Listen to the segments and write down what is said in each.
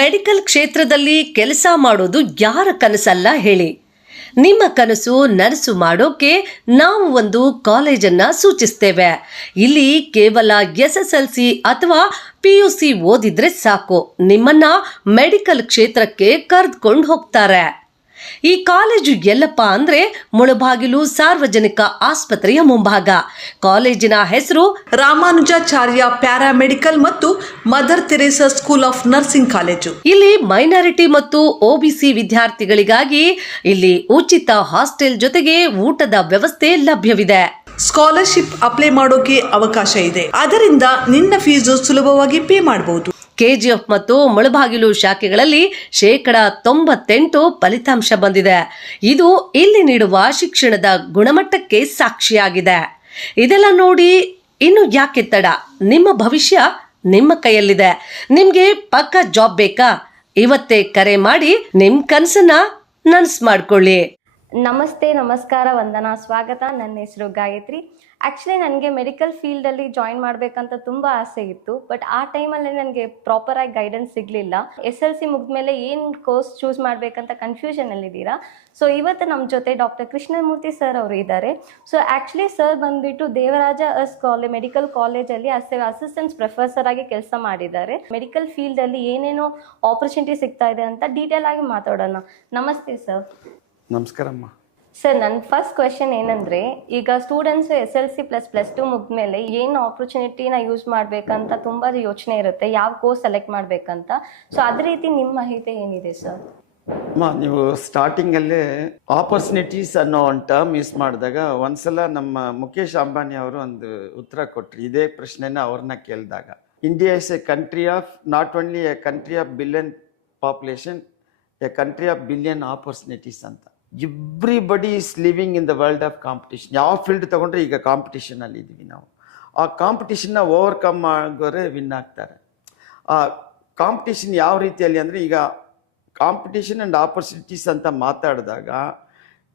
Medical ಕ್ಷೇತ್ರದಲ್ಲಿ ಕೆಲಸ ಮಾಡೋದು ಯಾರ ಕನಸಲ್ಲ ಹೇಳಿ. ನಿಮ್ಮ ಕನಸು ನನಸು ಮಾಡೋಕೆ ನಾವು ಒಂದು ಕಾಲೇಜನ್ನ ಸೂಚಿಸ್ತೇವೆ. ಇಲ್ಲಿ ಕೇವಲ SSLC ಅಥವಾ PUC ಓದಿದ್ರೆ ಸಾಕು, ನಿಮ್ಮನ್ನ ಮೆಡಿಕಲ್ ಕ್ಷೇತ್ರಕ್ಕೆ ಕರೆದುಕೊಂಡು ಹೋಗ್ತಾರೆ. ಈ ಕಾಲೇಜು ಎಲ್ಲಪ್ಪ ಅಂದ್ರೆ ಮುಳಬಾಗಿಲು ಸಾರ್ವಜನಿಕ ಆಸ್ಪತ್ರೆಯ ಮುಂಭಾಗ. ಕಾಲೇಜಿನ ಹೆಸರು ರಾಮಾನುಜಾಚಾರ್ಯ ಪ್ಯಾರಾಮೆಡಿಕಲ್ ಮತ್ತು mother Teresa school of nursing college. ಇಲ್ಲಿ ಮೈನಾರಿಟಿ ಮತ್ತು OBC ವಿದ್ಯಾರ್ಥಿಗಳಿಗಾಗಿ ಇಲ್ಲಿ ಉಚಿತ ಹಾಸ್ಟೆಲ್ ಜೊತೆಗೆ ಊಟದ ವ್ಯವಸ್ಥೆ ಲಭ್ಯವಿದೆ. ಸ್ಕಾಲರ್ಶಿಪ್ ಅಪ್ಲೈ ಮಾಡೋಕೆ ಅವಕಾಶ ಇದೆ, ಅದರಿಂದ ನಿನ್ನ ಫೀಸು ಸುಲಭವಾಗಿ ಪೇ ಮಾಡಬಹುದು. KGF ಮತ್ತು ಮುಳಬಾಗಿಲು ಶಾಖೆಗಳಲ್ಲಿ 98% ಫಲಿತಾಂಶ ಬಂದಿದೆ. ಇದು ಇಲ್ಲಿ ನೀಡುವ ಶಿಕ್ಷಣದ ಗುಣಮಟ್ಟಕ್ಕೆ ಸಾಕ್ಷಿಯಾಗಿದೆ. ಇದೆಲ್ಲ ನೋಡಿ ಇನ್ನು ಯಾಕೆ ತಡ? ನಿಮ್ಮ ಭವಿಷ್ಯ ನಿಮ್ಮ ಕೈಯಲ್ಲಿದೆ. ನಿಮ್ಗೆ ಪಕ್ಕಾ ಜಾಬ್ ಬೇಕಾ? ಇವತ್ತೇ ಕರೆ ಮಾಡಿ ನಿಮ್ ಕನಸನ್ನ ನನಸು ಮಾಡ್ಕೊಳ್ಳಿ. ನಮಸ್ತೆ, ನಮಸ್ಕಾರ, ವಂದನಾ, ಸ್ವಾಗತ. ನನ್ನ ಹೆಸರು ಗಾಯತ್ರಿ. ಆ್ಯಕ್ಚುಲಿ ನನಗೆ ಮೆಡಿಕಲ್ ಫೀಲ್ಡಲ್ಲಿ ಜಾಯಿನ್ ಮಾಡಬೇಕಂತ ತುಂಬ ಆಸೆ ಇತ್ತು. ಬಟ್ ಆ ಟೈಮಲ್ಲಿ ನನಗೆ ಪ್ರಾಪರಾಗಿ ಗೈಡೆನ್ಸ್ ಸಿಗಲಿಲ್ಲ. SLC ಮುಗಿದ್ಮೇಲೆ ಏನು ಕೋರ್ಸ್ ಚೂಸ್ ಮಾಡಬೇಕಂತ ಕನ್ಫ್ಯೂಷನಲ್ಲಿದ್ದೀರಾ. ಸೊ ಇವತ್ತು ನಮ್ಮ ಜೊತೆ ಡಾಕ್ಟರ್ ಕೃಷ್ಣಮೂರ್ತಿ ಸರ್ ಅವರು ಇದ್ದಾರೆ. ಸೊ ಆ್ಯಕ್ಚುಲಿ ಸರ್ ಬಂದುಬಿಟ್ಟು ದೇವರಾಜ ಮೆಡಿಕಲ್ ಕಾಲೇಜಲ್ಲಿ ಅಸಿಸ್ಟೆಂಟ್ ಪ್ರೊಫೆಸರ್ ಆಗಿ ಕೆಲಸ ಮಾಡಿದ್ದಾರೆ. ಮೆಡಿಕಲ್ ಫೀಲ್ಡಲ್ಲಿ ಏನೇನೋ ಆಪರ್ಚುನಿಟಿ ಸಿಗ್ತಾ ಇದೆ ಅಂತ ಡೀಟೇಲ್ ಆಗಿ ಮಾತಾಡೋಣ. ನಮಸ್ತೆ ಸರ್. ನಮಸ್ಕಾರಮ್ಮ. ಸರ್, ನನ್ನ ಫಸ್ಟ್ ಕ್ವೆಶನ್ ಏನಂದರೆ, ಈಗ ಸ್ಟೂಡೆಂಟ್ಸ್ SLC ++2 ಮುಗಿದ್ಮೇಲೆ ಏನು ಆಪರ್ಚುನಿಟಿನ ಯೂಸ್ ಮಾಡಬೇಕಂತ ತುಂಬ ಯೋಚನೆ ಇರುತ್ತೆ, ಯಾವ ಕೋರ್ಸ್ ಸೆಲೆಕ್ಟ್ ಮಾಡಬೇಕಂತ. ಸೊ ಅದೇ ರೀತಿ ನಿಮ್ಮ ಮಾಹಿತಿ ಏನಿದೆ ಸರ್? ನೀವು ಸ್ಟಾರ್ಟಿಂಗಲ್ಲೇ ಆಪರ್ಚುನಿಟೀಸ್ ಅನ್ನೋ ಒಂದು ಟರ್ಮ್ ಯೂಸ್ ಮಾಡಿದಾಗ ಒಂದ್ಸಲ ನಮ್ಮ ಮುಖೇಶ್ ಅಂಬಾನಿ ಅವರು ಒಂದು ಉತ್ತರ ಕೊಟ್ರು. ಇದೇ ಪ್ರಶ್ನೆನ ಅವ್ರನ್ನ ಕೇಳಿದಾಗ, India is a country of not only a country of billion population, a country of billion opportunities ಅಂತ. Everybody is living in the world of competition. ಯಾವ ಫೀಲ್ಡ್ ತಗೊಂಡ್ರೆ ಈಗ ಕಾಂಪಿಟೇಷನಲ್ಲಿ ಇದ್ದೀವಿ ನಾವು. ಆ ಕಾಂಪಿಟೇಷನ್ನ ಓವರ್ಕಮ್ ಆಗೋರೆ ವಿನ್ ಆಗ್ತಾರೆ. ಆ ಕಾಂಪಿಟೇಷನ್ ಯಾವ ರೀತಿಯಲ್ಲಿ ಅಂದರೆ, ಈಗ ಕಾಂಪಿಟೇಷನ್ ಆ್ಯಂಡ್ ಆಪರ್ಚುನಿಟೀಸ್ ಅಂತ ಮಾತಾಡಿದಾಗ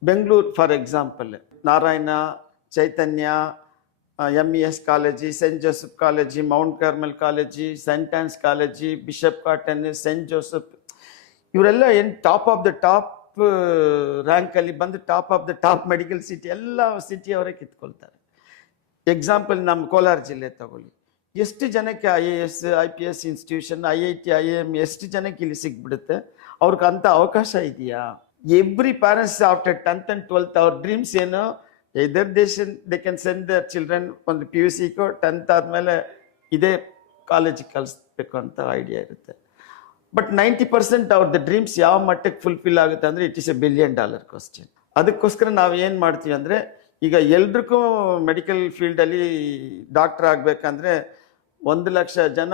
Bengaluru for example, Narayana, Chaitanya, MES ಕಾಲೇಜಿ, ಸೆಂಟ್ ಜೋಸೆಫ್ ಕಾಲೇಜಿ, ಮೌಂಟ್ ಕಾರ್ಮೆಲ್ ಕಾಲೇಜಿ, ಸೆಂಟ್ ಆನ್ಸ್ ಕಾಲೇಜಿ, ಬಿಷಪ್ ಕಾಟನ್, ಸೆಂಟ್ ಜೋಸೆಫ್, ಇವರೆಲ್ಲ ಏನು ಟಾಪ್ ಆಫ್ ದ ಟಾಪ್ ರ್ಯಾಂಕಲ್ಲಿ ಬಂದು top of the top medical city ಎಲ್ಲ ಸಿಟಿಯವರೇ ಕಿತ್ಕೊಳ್ತಾರೆ. ಎಕ್ಸಾಂಪಲ್ ನಮ್ಮ ಕೋಲಾರ ಜಿಲ್ಲೆ ತಗೊಳ್ಳಿ, ಎಷ್ಟು ಜನಕ್ಕೆ IAS IPS institution, IIT IIM ಎಷ್ಟು ಜನಕ್ಕೆ ಇಲ್ಲಿ ಸಿಗ್ಬಿಡುತ್ತೆ? ಅವ್ರಿಗೆ ಅಂಥ ಅವಕಾಶ ಇದೆಯಾ? Every parents after 10th and 12th ಅವ್ರ ಡ್ರೀಮ್ಸ್ ಏನು? Either they can send their children ಒಂದು PUC 10th ಆದಮೇಲೆ ಇದೇ ಕಾಲೇಜಿಗೆ ಕಲಿಸ್ಬೇಕು ಅಂತ ಐಡಿಯಾ ಇರುತ್ತೆ. ಬಟ್ 90% ಅವ್ರದ್ದು ಡ್ರೀಮ್ಸ್ ಯಾವ ಮಟ್ಟಕ್ಕೆ ಫುಲ್ಫಿಲ್ ಆಗುತ್ತೆ ಅಂದರೆ ಇಟ್ ಇಸ್ $1 billion ಕ್ವಶನ್. ಅದಕ್ಕೋಸ್ಕರ ನಾವು ಏನು ಮಾಡ್ತೀವಿ ಅಂದರೆ, ಈಗ ಎಲ್ರಿಗೂ ಮೆಡಿಕಲ್ ಫೀಲ್ಡಲ್ಲಿ ಡಾಕ್ಟರ್ ಆಗಬೇಕಂದ್ರೆ 1 ಲಕ್ಷ ಜನ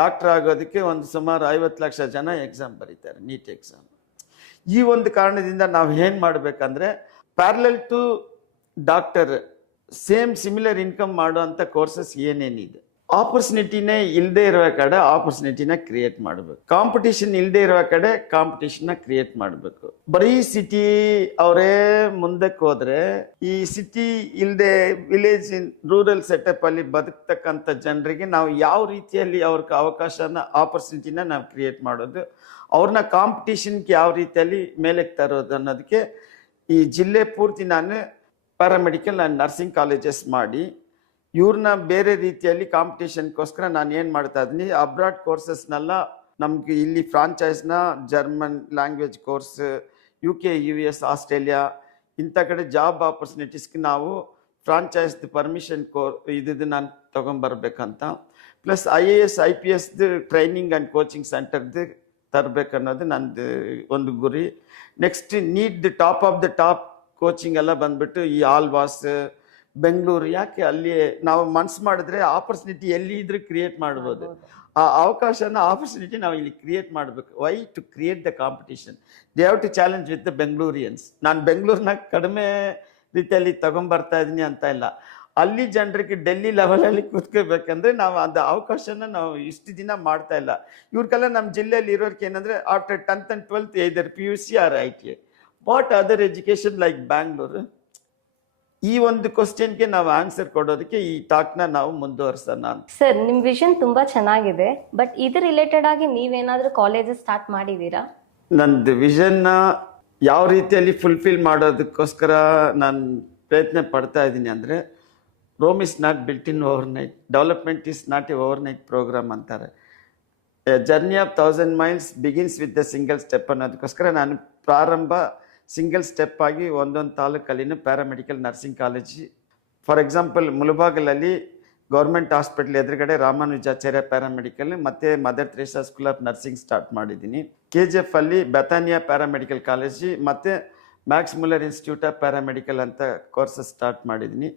ಡಾಕ್ಟರ್ ಆಗೋದಕ್ಕೆ ಸುಮಾರು 50 ಲಕ್ಷ ಜನ ಎಕ್ಸಾಮ್ ಬರೀತಾರೆ, ನೀಟ್ ಎಕ್ಸಾಮ್. ಈ ಒಂದು ಕಾರಣದಿಂದ ನಾವು ಏನು ಮಾಡಬೇಕಂದ್ರೆ, parallel to doctor similar income ಮಾಡುವಂಥ ಕೋರ್ಸಸ್ ಏನೇನಿದೆ, ಆಪರ್ಚುನಿಟಿನೇ ಇಲ್ಲದೆ ಇರುವ ಕಡೆ ಆಪರ್ಚುನಿಟಿನ ಕ್ರಿಯೇಟ್ ಮಾಡಬೇಕು, ಕಾಂಪಿಟೇಷನ್ ಇಲ್ಲದೆ ಇರುವ ಕಡೆ ಕಾಂಪಿಟೇಷನ್ನ ಕ್ರಿಯೇಟ್ ಮಾಡಬೇಕು. ಬರೀ ಸಿಟಿ ಅವರೇ ಮುಂದಕ್ಕೆ ಹೋದ್ರೆ, ಈ ಸಿಟಿ ಇಲ್ಲದೆ ವಿಲೇಜ್ ರೂರಲ್ ಸೆಟಪ್ ಅಲ್ಲಿ ಬದುಕ್ತಕ್ಕಂಥ ಜನರಿಗೆ ನಾವು ಯಾವ ರೀತಿಯಲ್ಲಿ ಅವ್ರಿಗೆ ಅವಕಾಶನ ಆಪರ್ಚುನಿಟಿನ ನಾವು ಕ್ರಿಯೇಟ್ ಮಾಡೋದು, ಅವ್ರನ್ನ ಕಾಂಪಿಟೇಷನ್ಗೆ ಯಾವ ರೀತಿಯಲ್ಲಿ ಮೇಲಕ್ಕೆ ತರೋದು ಅನ್ನೋದಕ್ಕೆ ಈ ಜಿಲ್ಲೆ ಪೂರ್ತಿ ನಾನು ಪ್ಯಾರಾಮೆಡಿಕಲ್ ಆ್ಯಂಡ್ ನರ್ಸಿಂಗ್ ಕಾಲೇಜಸ್ ಮಾಡಿ ಇವ್ರನ್ನ ಬೇರೆ ರೀತಿಯಲ್ಲಿ ಕಾಂಪಿಟೇಷನ್ಗೋಸ್ಕರ ನಾನು ಏನು ಮಾಡ್ತಾ ಇದ್ದೀನಿ, ಅಬ್ರಾಡ್ ಕೋರ್ಸಸ್ನೆಲ್ಲ ನಮ್ಗೆ ಇಲ್ಲಿ ಫ್ರಾಂಚೈಸ್ನ German language course, UK US Australia ಇಂಥ ಕಡೆ ಜಾಬ್ ಆಪರ್ಚುನಿಟೀಸ್ಗೆ ನಾವು ಫ್ರಾಂಚೈಸ್ದು ಪರ್ಮಿಷನ್ ಇದು ನಾನು ತೊಗೊಂಬರ್ಬೇಕಂತ, ಪ್ಲಸ್ IAS IPSದು ಟ್ರೈನಿಂಗ್ ಆ್ಯಂಡ್ ಕೋಚಿಂಗ್ ಸೆಂಟರ್ದು ತರಬೇಕನ್ನೋದು ನಂದು ಒಂದು ಗುರಿ. Next NEET top of the top coaching ಎಲ್ಲ ಬಂದ್ಬಿಟ್ಟು ಈ ಆಲ್ವಾಸ್, ಬೆಂಗಳೂರು, ಯಾಕೆ ಅಲ್ಲಿ ನಾವು ಮನ್ಸು ಮಾಡಿದ್ರೆ ಆಪರ್ಚುನಿಟಿ ಎಲ್ಲಿ ಇದ್ರೂ ಕ್ರಿಯೇಟ್ ಮಾಡ್ಬೋದು. ಆ ಆಪರ್ಚುನಿಟಿ ನಾವು ಇಲ್ಲಿ ಕ್ರಿಯೇಟ್ ಮಾಡಬೇಕು. Why to create the competition, they have to challenge with the Bengalurians. ನಾನು ಬೆಂಗಳೂರಿನ ಕಡಿಮೆ ರೀತಿಯಲ್ಲಿ ತಗೊಂಬರ್ತಾ ಇದ್ದೀನಿ ಅಂತ ಇಲ್ಲ, ಅಲ್ಲಿ ಜನರಿಗೆ ಡೆಲ್ಲಿ ಲೆವೆಲಲ್ಲಿ ಕೂತ್ಕೋಬೇಕಂದ್ರೆ ನಾವು ಅದು ಅವಕಾಶನ ನಾವು ಇಷ್ಟು ದಿನ ಮಾಡ್ತಾ ಇಲ್ಲ. ಇವ್ರಿಗೆಲ್ಲ ನಮ್ಮ ಜಿಲ್ಲೆಯಲ್ಲಿ ಇರೋರಿಗೆ ಏನಂದರೆ, after 10th and 12th either PUC or ITA. What other education like Bangalore, ಈ ಒಂದು ಕ್ವಶನ್ಗೆ ನಾವು ಆನ್ಸರ್ ಕೊಡೋದಕ್ಕೆ ಈ ಟಾಕ್ನ ನಾವು ಮುಂದುವರ್ಸೋಣ ಅಂತ. ಸರ್ ನಿಮ್ಮ ವಿಷನ್ ತುಂಬಾ ಚೆನ್ನಾಗಿದೆ, ಬಟ್ ಇದು ರಿಲೇಟೆಡ್ ಆಗಿ ನೀವೇನಾದ್ರೂ ಕಾಲೇಜಸ್ ಸ್ಟಾರ್ಟ್ ಮಾಡಿದ್ದೀರಾ? ನಂದು ವಿಷನ್ನ ಯಾವ ರೀತಿಯಲ್ಲಿ ಫುಲ್ಫಿಲ್ ಮಾಡೋದಕ್ಕೋಸ್ಕರ ನಾನು ಪ್ರಯತ್ನ ಪಡ್ತಾ ಇದ್ದೀನಿ ಅಂದರೆ, Rome is not built in over night, development is not a over night program ಅಂತಾರೆ. A journey of 1000 miles begins with the single step ಅನ್ನೋದಕ್ಕೋಸ್ಕರ ನಾನು ಪ್ರಾರಂಭ ಸಿಂಗಲ್ ಸ್ಟೆಪ್ ಆಗಿ ಒಂದೊಂದು ತಾಲೂಕಲ್ಲಿನೂ paramedical nursing college, for example ಮುಳಬಾಗಲಲ್ಲಿ ಗೌರ್ಮೆಂಟ್ ಹಾಸ್ಪಿಟಲ್ ಎದುರುಗಡೆ Ramanujacharya paramedical ಮತ್ತು mother Teresa school of nursing start ಮಾಡಿದ್ದೀನಿ. KGF ಅಲ್ಲಿ ಬೆತಾನಿಯಾ ಪ್ಯಾರಾಮೆಡಿಕಲ್ ಕಾಲೇಜ್ ಮತ್ತು Max Muller institute of paramedical ಅಂತ ಕೋರ್ಸಸ್ ಸ್ಟಾರ್ಟ್ ಮಾಡಿದ್ದೀನಿ.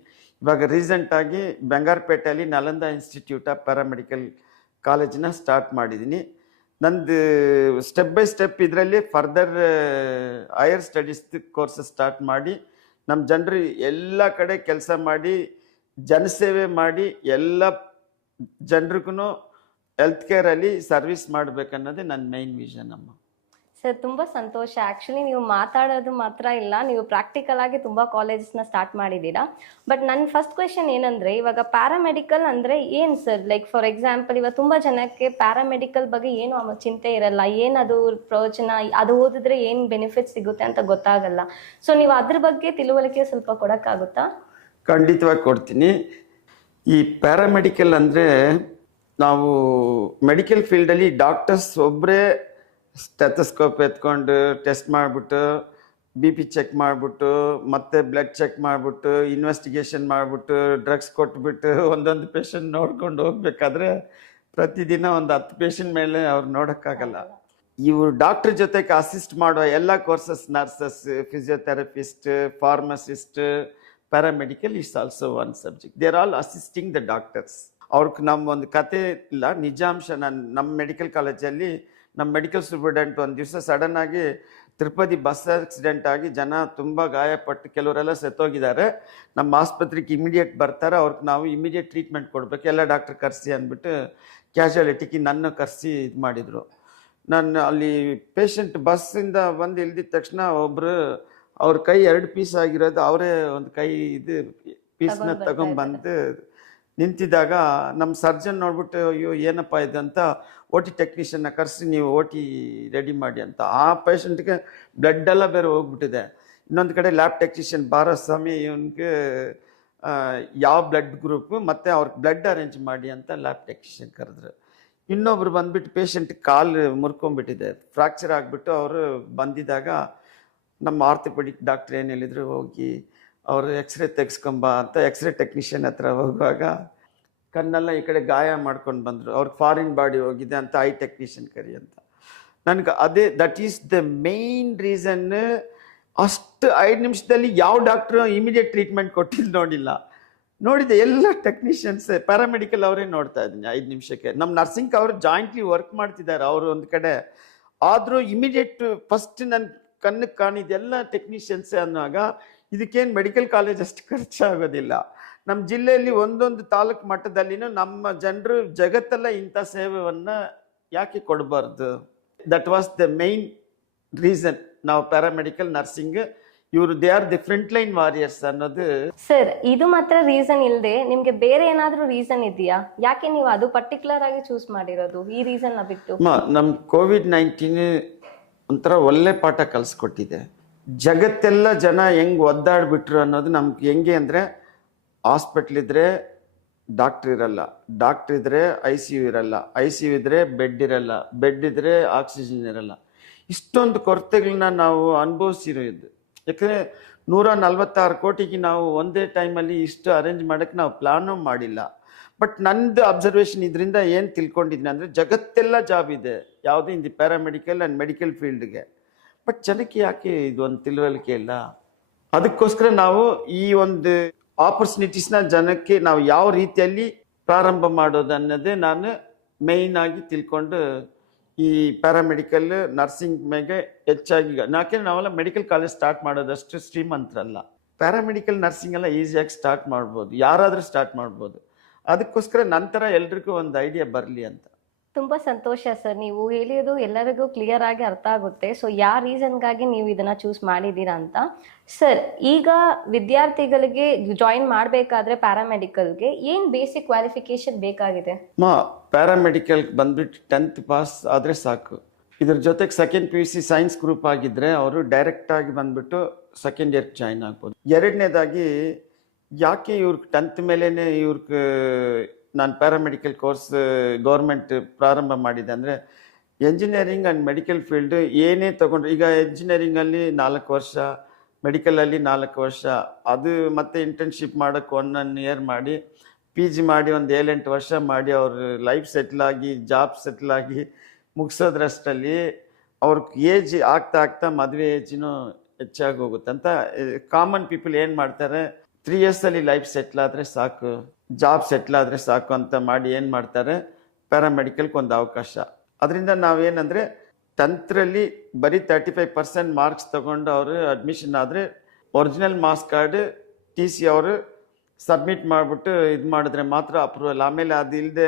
ಇವಾಗ ರೀಸೆಂಟಾಗಿ ಬೆಂಗಾರ್ಪೇಟೆಯಲ್ಲಿ ನಲಂದ ಇನ್ಸ್ಟಿಟ್ಯೂಟ್ ಆಫ್ ಪ್ಯಾರಾಮೆಡಿಕಲ್ ಕಾಲೇಜನ್ನ ಸ್ಟಾರ್ಟ್ ಮಾಡಿದ್ದೀನಿ. ನಂದು ಸ್ಟೆಪ್ ಬೈ ಸ್ಟೆಪ್ ಇದರಲ್ಲಿ further higher studies courses start ಮಾಡಿ ನಮ್ಮ ಜನರು ಎಲ್ಲ ಕಡೆ ಕೆಲಸ ಮಾಡಿ ಜನಸೇವೆ ಮಾಡಿ ಎಲ್ಲ ಜನರಿಗೂ ಹೆಲ್ತ್ ಕೇರಲ್ಲಿ ಸರ್ವಿಸ್ ಮಾಡಬೇಕನ್ನೋದೇ ನನ್ನ ಮೈನ್ ವಿಷನ್ ಅಮ್ಮ. ಸರ್ ತುಂಬಾ ಸಂತೋಷ. ಆಕ್ಚುಲಿ ನೀವು ಮಾತಾಡೋದು ಮಾತ್ರ ಇಲ್ಲ, ನೀವು ಪ್ರಾಕ್ಟಿಕಲ್ ಆಗಿ ತುಂಬಾ ಕಾಲೇಜಸ್ನ ಸ್ಟಾರ್ಟ್ ಮಾಡಿದ್ದೀರಾ. ಬಟ್ ನನ್ನ ಫಸ್ಟ್ ಕ್ವೆಶನ್ ಏನಂದ್ರೆ, ಇವಾಗ ಪ್ಯಾರಾಮೆಡಿಕಲ್ ಅಂದ್ರೆ ಏನ್ ಸರ್? ಲೈಕ್ ಫಾರ್ ಎಕ್ಸಾಂಪಲ್, ಇವಾಗ ತುಂಬಾ ಜನಕ್ಕೆ ಪ್ಯಾರಾಮೆಡಿಕಲ್ ಬಗ್ಗೆ ಏನು ಚಿಂತೆ ಇರಲ್ಲ, ಏನದು ಪ್ರಯೋಜನ, ಅದು ಓದಿದ್ರೆ ಏನು ಬೆನಿಫಿಟ್ ಸಿಗುತ್ತೆ ಅಂತ ಗೊತ್ತಾಗಲ್ಲ. ಸೊ ನೀವು ಅದ್ರ ಬಗ್ಗೆ ತಿಳುವಳಿಕೆ ಸ್ವಲ್ಪ ಕೊಡೋಕ್ಕಾಗುತ್ತಾ? ಖಂಡಿತವಾಗಿ ಕೊಡ್ತೀನಿ. ಈ ಪ್ಯಾರಾಮೆಡಿಕಲ್ ಅಂದರೆ ನಾವು ಮೆಡಿಕಲ್ ಫೀಲ್ಡಲ್ಲಿ ಡಾಕ್ಟರ್ಸ್ ಒಬ್ಬರೇ ಸ್ಟೆಥೋಸ್ಕೋಪ್ ಎತ್ಕೊಂಡು ಟೆಸ್ಟ್ ಮಾಡಿಬಿಟ್ಟು BP ಚೆಕ್ ಮಾಡಿಬಿಟ್ಟು ಮತ್ತೆ ಬ್ಲಡ್ ಚೆಕ್ ಮಾಡಿಬಿಟ್ಟು ಇನ್ವೆಸ್ಟಿಗೇಷನ್ ಮಾಡಿಬಿಟ್ಟು ಡ್ರಗ್ಸ್ ಕೊಟ್ಬಿಟ್ಟು ಒಂದೊಂದು ಪೇಷಂಟ್ ನೋಡ್ಕೊಂಡು ಹೋಗ್ಬೇಕಾದ್ರೆ ಪ್ರತಿದಿನ ಒಂದು 10 ಪೇಷಂಟ್ ಮೇಲೆ ಅವ್ರು ನೋಡೋಕ್ಕಾಗಲ್ಲ. ಇವರು ಡಾಕ್ಟರ್ ಜೊತೆಗೆ ಅಸಿಸ್ಟ್ ಮಾಡೋ ಎಲ್ಲ courses, nurses, physiotherapist, pharmacist, paramedical is also one subject. They are all assisting the doctors. ಅವ್ರಿಗೆ ನಮ್ಮ ಒಂದು ಕತೆ ಇಲ್ಲ, ನಿಜಾಂಶ. ನಮ್ಮ ಮೆಡಿಕಲ್ ಕಾಲೇಜಲ್ಲಿ ನಮ್ಮ ಮೆಡಿಕಲ್ ಸ್ಟೂಡೆಂಟ್ ಒಂದು ದಿವಸ ಸಡನ್ ಆಗಿ ತಿರುಪತಿ ಬಸ್ ಆಕ್ಸಿಡೆಂಟ್ ಆಗಿ ಜನ ತುಂಬ ಗಾಯಪಟ್ಟು ಕೆಲವರೆಲ್ಲ ಸತ್ತೋಗಿದ್ದಾರೆ. ನಮ್ಮ ಆಸ್ಪತ್ರೆಗೆ ಇಮಿಡಿಯೇಟ್ ಬರ್ತಾರೆ, ಅವ್ರಿಗೆ ನಾವು ಇಮಿಡಿಯೇಟ್ ಟ್ರೀಟ್ಮೆಂಟ್ ಕೊಡಬೇಕು, ಎಲ್ಲ ಡಾಕ್ಟರ್ ಕರೆಸಿ ಅಂದ್ಬಿಟ್ಟು ಕ್ಯಾಶುಯಾಲಿಟಿಗೆ ನನ್ನ ಕರೆಸಿ ಇದು ಮಾಡಿದರು. ನಾನು ಅಲ್ಲಿ ಪೇಷಂಟ್ ಬಸ್ಸಿಂದ ಬಂದು ಇಳ್ದಿದ ತಕ್ಷಣ ಒಬ್ಬರು ಅವ್ರ ಕೈ 2 ಪೀಸ್ ಆಗಿರೋದು, ಅವರೇ ಒಂದು ಕೈ ಇದು ಪೀಸ್ನ ತಗೊಂಡ್ಬಂದು ನಿಂತಿದ್ದಾಗ ನಮ್ಮ ಸರ್ಜನ್ ನೋಡ್ಬಿಟ್ಟು ಅಯ್ಯೋ ಏನಪ್ಪ ಇದು ಅಂತ OT ಟೆಕ್ನಿಷಿಯನ್ನ ಕರೆಸಿ ನೀವು OT ರೆಡಿ ಮಾಡಿ ಅಂತ. ಆ ಪೇಷಂಟ್ಗೆ ಬ್ಲಡ್ ಎಲ್ಲ ಬೇರೆ ಹೋಗ್ಬಿಟ್ಟಿದೆ. ಇನ್ನೊಂದು ಕಡೆ ಲ್ಯಾಬ್ ಟೆಕ್ನಿಷಿಯನ್ ಬಾರಸ್ವಾಮಿ, ಇವನಿಗೆ ಯಾವ ಬ್ಲಡ್ ಗ್ರೂಪು ಮತ್ತು ಅವ್ರಿಗೆ ಬ್ಲಡ್ ಅರೇಂಜ್ ಮಾಡಿ ಅಂತ ಲ್ಯಾಬ್ ಟೆಕ್ನಿಷಿಯನ್ ಕರೆದ್ರು. ಇನ್ನೊಬ್ರು ಬಂದ್ಬಿಟ್ಟು ಪೇಷಂಟ್ ಕಾಲು ಮುರ್ಕೊಂಡ್ಬಿಟ್ಟಿದೆ, ಫ್ರ್ಯಾಕ್ಚರ್ ಆಗಿಬಿಟ್ಟು ಅವರು ಬಂದಿದ್ದಾಗ ನಮ್ಮ ಆರ್ಥೋಪೆಡಿಕ್ ಡಾಕ್ಟ್ರ್ ಏನು ಹೇಳಿದ್ರು, ಹೋಗಿ ಅವರು ಎಕ್ಸ್ರೇ ತೆಗೆಸ್ಕೊಂಬ ಅಂತ ಎಕ್ಸ್ರೇ ಟೆಕ್ನಿಷಿಯನ್ ಹತ್ರ ಹೋಗುವಾಗ ಕಣ್ಣೆಲ್ಲ ಈ ಕಡೆ ಗಾಯ ಮಾಡ್ಕೊಂಡು ಬಂದರು. ಅವ್ರಿಗೆ ಫಾರಿನ್ ಬಾಡಿ ಹೋಗಿದೆ ಅಂತ ಐ ಟೆಕ್ನಿಷಿಯನ್ ಕರಿ ಅಂತ. ನನಗೆ ಅದೇ that is the main reason. ಅಷ್ಟು 5 ನಿಮಿಷದಲ್ಲಿ ಯಾವ ಡಾಕ್ಟ್ರು ಇಮಿಡಿಯೇಟ್ ಟ್ರೀಟ್ಮೆಂಟ್ ಕೊಟ್ಟಿದ್ದು ನೋಡಿಲ್ಲ. ನೋಡಿದೆ ಎಲ್ಲ ಟೆಕ್ನಿಷಿಯನ್ಸ್ ಪ್ಯಾರಾಮೆಡಿಕಲ್ ಅವರೇ ನೋಡ್ತಾ ಇದ್ದೀನಿ 5 ನಿಮಿಷಕ್ಕೆ. ನಮ್ಮ ನರ್ಸಿಂಗ್ ಅವರು ಜಾಯಿಂಟ್ಲಿ ವರ್ಕ್ ಮಾಡ್ತಿದ್ದಾರೆ ಅವರು ಒಂದು ಕಡೆ, ಆದರೂ ಇಮಿಡಿಯೇಟ್ ಫಸ್ಟ್ ನನ್ನ ಕಣ್ಣಿಗೆ ಕಾಣಿದೆಲ್ಲ ಟೆಕ್ನಿಷಿಯನ್ಸೇ ಅನ್ನುವಾಗ ಇದಕ್ಕೇನು ಮೆಡಿಕಲ್ ಕಾಲೇಜ್ ಅಷ್ಟು ಖರ್ಚಾಗೋದಿಲ್ಲ. ನಮ್ಮ ಜಿಲ್ಲೆಯಲ್ಲಿ ಒಂದೊಂದು ತಾಲೂಕು ಮಟ್ಟದಲ್ಲಿನೂ ನಮ್ಮ ಜನರು ಜಗತ್ತೆಲ್ಲ ಇಂಥ ಸೇವೆಯನ್ನು ಯಾಕೆ ಕೊಡಬಾರ್ದು? That was the main reason. ನಾವು ಪ್ಯಾರಾಮೆಡಿಕಲ್ ನರ್ಸಿಂಗ್ ಇವರು they are the front line warriors ಅನ್ನೋದು. ಸರ್ ಇದು ಮಾತ್ರ ರೀಸನ್ ಇಲ್ಲದೆ ನಿಮ್ಗೆ ಬೇರೆ ಏನಾದ್ರೂ ರೀಸನ್ ಇದೆಯಾ? ಯಾಕೆ ನೀವು ಅದು ಪರ್ಟಿಕ್ಯುಲರ್ ಆಗಿ ಚೂಸ್ ಮಾಡಿರೋದು ಈ ರೀಸನ್ ಬಿಟ್ಟು? ನಮ್ಮ COVID-19 ಒಂಥರ ಒಳ್ಳೆ ಪಾಠ ಕಲಿಸ್ಕೊಟ್ಟಿದೆ. ಜಗತ್ತೆಲ್ಲ ಜನ ಹೆಂಗೆ ಒದ್ದಾಡ್ಬಿಟ್ರು ಅನ್ನೋದು ನಮ್ಗೆ ಹೆಂಗೆ ಅಂದರೆ, ಹಾಸ್ಪಿಟ್ಲ್ ಇದ್ರೆ ಡಾಕ್ಟ್ರ್ ಇರಲ್ಲ, ಡಾಕ್ಟ್ರ್ ಇದ್ರೆ ICU ಇರಲ್ಲ, ICU ಇದ್ರೆ ಬೆಡ್ ಇರಲ್ಲ, ಬೆಡ್ ಇದ್ರೆ ಆಕ್ಸಿಜನ್ ಇರಲ್ಲ. ಇಷ್ಟೊಂದು ಕೊರತೆಗಳನ್ನ ನಾವು ಅನುಭವಿಸಿರೋದು. ಯಾಕಂದರೆ 146 ಕೋಟಿಗೆ ನಾವು ಒಂದೇ ಟೈಮಲ್ಲಿ ಇಷ್ಟು ಅರೇಂಜ್ ಮಾಡೋಕ್ಕೆ ನಾವು ಪ್ಲಾನು ಮಾಡಿಲ್ಲ. ಬಟ್ ನಂದು ಅಬ್ಸರ್ವೇಷನ್ ಇದರಿಂದ ಏನು ತಿಳ್ಕೊಂಡಿದ್ದೀನಿ ಅಂದರೆ, ಜಗತ್ತೆಲ್ಲ ಜಾಬ್ ಇದೆ ಯಾವುದೇ in the paramedical and medical ಫೀಲ್ಡ್ಗೆ. ಬಟ್ ಜನಕ್ಕೆ ಯಾಕೆ ಇದೊಂದು ತಿಳುವಳಿಕೆ ಇಲ್ಲ? ಅದಕ್ಕೋಸ್ಕರ ನಾವು ಈ ಒಂದು ಆಪರ್ಚುನಿಟೀಸ್ನ ಜನಕ್ಕೆ ನಾವು ಯಾವ ರೀತಿಯಲ್ಲಿ ಪ್ರಾರಂಭ ಮಾಡೋದು ಅನ್ನೋದೇ ನಾನು ಮೇಯ್ನ್ ಆಗಿ ತಿಳ್ಕೊಂಡು ಈ ಪ್ಯಾರಾಮೆಡಿಕಲ್ ನರ್ಸಿಂಗ್ ಮೇಲೆ ಹೆಚ್ಚಾಗಿ, ಯಾಕೆಂದ್ರೆ ನಾವೆಲ್ಲ ಮೆಡಿಕಲ್ ಕಾಲೇಜ್ ಸ್ಟಾರ್ಟ್ ಮಾಡೋದಷ್ಟು ಶ್ರೀಮಂತರಲ್ಲ. ಪ್ಯಾರಾಮೆಡಿಕಲ್ ನರ್ಸಿಂಗ್ ಎಲ್ಲ ಈಸಿಯಾಗಿ ಸ್ಟಾರ್ಟ್ ಮಾಡ್ಬೋದು, ಯಾರಾದರೂ ಸ್ಟಾರ್ಟ್ ಮಾಡ್ಬೋದು. ಅದಕ್ಕೋಸ್ಕರ ನಂತರ ಎಲ್ರಿಗೂ ಒಂದು ಐಡಿಯಾ ಬರಲಿ ಅಂತ. ತುಂಬ ಸಂತೋಷ ಸರ್. ನೀವು ಹೇಳಿರೋದು ಎಲ್ಲರಿಗೂ ಕ್ಲಿಯರ್ ಆಗಿ ಅರ್ಥ ಆಗುತ್ತೆ. ಸೊ ಯಾವ ರೀಸನ್ಗಾಗಿ ನೀವು ಇದನ್ನು ಚೂಸ್ ಮಾಡಿದ್ದೀರಾ ಅಂತ. ಸರ್, ಈಗ ವಿದ್ಯಾರ್ಥಿಗಳಿಗೆ ಜಾಯಿನ್ ಮಾಡಬೇಕಾದ್ರೆ ಪ್ಯಾರಾಮೆಡಿಕಲ್ಗೆ ಏನು ಬೇಸಿಕ್ ಕ್ವಾಲಿಫಿಕೇಶನ್ ಬೇಕಾಗಿದೆ? ಪ್ಯಾರಾಮೆಡಿಕಲ್ ಬಂದ್ಬಿಟ್ಟು 10th ಪಾಸ್ ಆದರೆ ಸಾಕು. ಇದ್ರ ಜೊತೆಗೆ ಸೆಕೆಂಡ್ PUC ಸೈನ್ಸ್ ಗ್ರೂಪ್ ಆಗಿದ್ರೆ ಅವರು ಡೈರೆಕ್ಟ್ ಆಗಿ ಬಂದ್ಬಿಟ್ಟು ಸೆಕೆಂಡ್ ಇಯರ್ ಜಾಯಿನ್ ಆಗ್ಬೋದು. ಎರಡನೇದಾಗಿ ಯಾಕೆ ಇವ್ರಿಗೆ 10th ಮೇಲೇ ಇವ್ರಿಗೆ ನಾನು ಪ್ಯಾರಾಮೆಡಿಕಲ್ ಕೋರ್ಸ್ ಗೌರ್ಮೆಂಟ್ ಪ್ರಾರಂಭ ಮಾಡಿದೆ ಅಂದರೆ, ಎಂಜಿನಿಯರಿಂಗ್ ಆ್ಯಂಡ್ ಮೆಡಿಕಲ್ ಫೀಲ್ಡ್ ಏನೇ ತಗೊಂಡ್ರೆ, ಈಗ ಎಂಜಿನಿಯರಿಂಗಲ್ಲಿ 4 ವರ್ಷ, ಮೆಡಿಕಲಲ್ಲಿ 4 ವರ್ಷ, ಅದು ಮತ್ತೆ ಇಂಟರ್ನ್ಶಿಪ್ ಮಾಡೋಕ್ಕೆ 1 ಇಯರ್ ಮಾಡಿ, PG ಮಾಡಿ ಒಂದು 7-8 ವರ್ಷ ಮಾಡಿ ಅವ್ರ ಲೈಫ್ ಸೆಟ್ಲಾಗಿ ಜಾಬ್ ಸೆಟ್ಲಾಗಿ ಮುಗಿಸೋದ್ರಷ್ಟರಲ್ಲಿ ಅವ್ರಿಗೆ ಏಜ್ ಆಗ್ತಾ ಮದುವೆ ಏಜಿನೂ ಹೆಚ್ಚಾಗಿ ಹೋಗುತ್ತೆ ಅಂತ ಕಾಮನ್ ಪೀಪಲ್ ಏನು ಮಾಡ್ತಾರೆ, 3 ಇಯರ್ಸಲ್ಲಿ ಲೈಫ್ ಸೆಟ್ಲ್ ಆದರೆ ಸಾಕು, ಜಾಬ್ ಸೆಟ್ಲ್ ಆದರೆ ಸಾಕು ಅಂತ ಮಾಡಿ ಏನು ಮಾಡ್ತಾರೆ, ಪ್ಯಾರಾಮೆಡಿಕಲ್ಗೆ ಒಂದು ಅವಕಾಶ. ಅದರಿಂದ ನಾವೇನಂದರೆ 10ರಲ್ಲಿ ಬರೀ 35% ಮಾರ್ಕ್ಸ್ ತಗೊಂಡು ಅವರು ಅಡ್ಮಿಷನ್ ಆದರೆ ಒರಿಜಿನಲ್ ಮಾರ್ಕ್ಸ್ ಕಾರ್ಡ್ TC ಅವರು ಸಬ್ಮಿಟ್ ಮಾಡಿಬಿಟ್ಟು ಇದು ಮಾಡಿದ್ರೆ ಮಾತ್ರ ಅಪ್ರೂವಲ್. ಆಮೇಲೆ ಅದು ಇಲ್ಲದೆ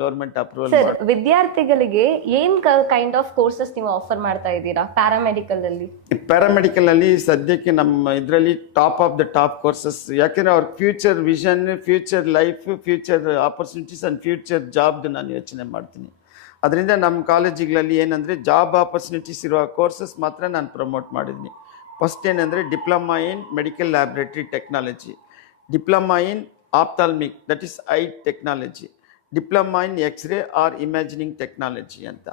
ಗೌರ್ಮೆಂಟ್ ಅಪ್ರೂವಲ್. ಸರ್, ವಿದ್ಯಾರ್ಥಿಗಳಿಗೆ ಏನ್ ಕೈಂಡ್ ಆಫ್ ಕೋರ್ಸಸ್ ನೀವು ಆಫರ್ ಮಾಡ್ತಾ ಇದ್ದೀರಾ ಪ್ಯಾರಾಮೆಡಿಕಲ್ ಅಲ್ಲಿ? ಪ್ಯಾರಾಮೆಡಿಕಲ್ ಅಲ್ಲಿ ಸದ್ಯಕ್ಕೆ ನಮ್ಮ ಇದರಲ್ಲಿ top of the top courses. ಯಾಕೆಂದ್ರೆ ಅವ್ರ future vision, future life, future opportunities and future ಜಾಬ್ದು ನಾನು ಯೋಚನೆ ಮಾಡ್ತೀನಿ. ಅದರಿಂದ ನಮ್ಮ ಕಾಲೇಜುಗಳಲ್ಲಿ ಏನಂದರೆ ಜಾಬ್ ಆಪರ್ಚುನಿಟೀಸ್ ಇರುವ ಕೋರ್ಸಸ್ ಮಾತ್ರ ನಾನು ಪ್ರಮೋಟ್ ಮಾಡಿದ್ದೀನಿ. ಫಸ್ಟ್ ಏನಂದರೆ diploma in medical laboratory technology, diploma in ophthalmic that is eye technology, diploma in X-ray or imagining technology ಅಂತ.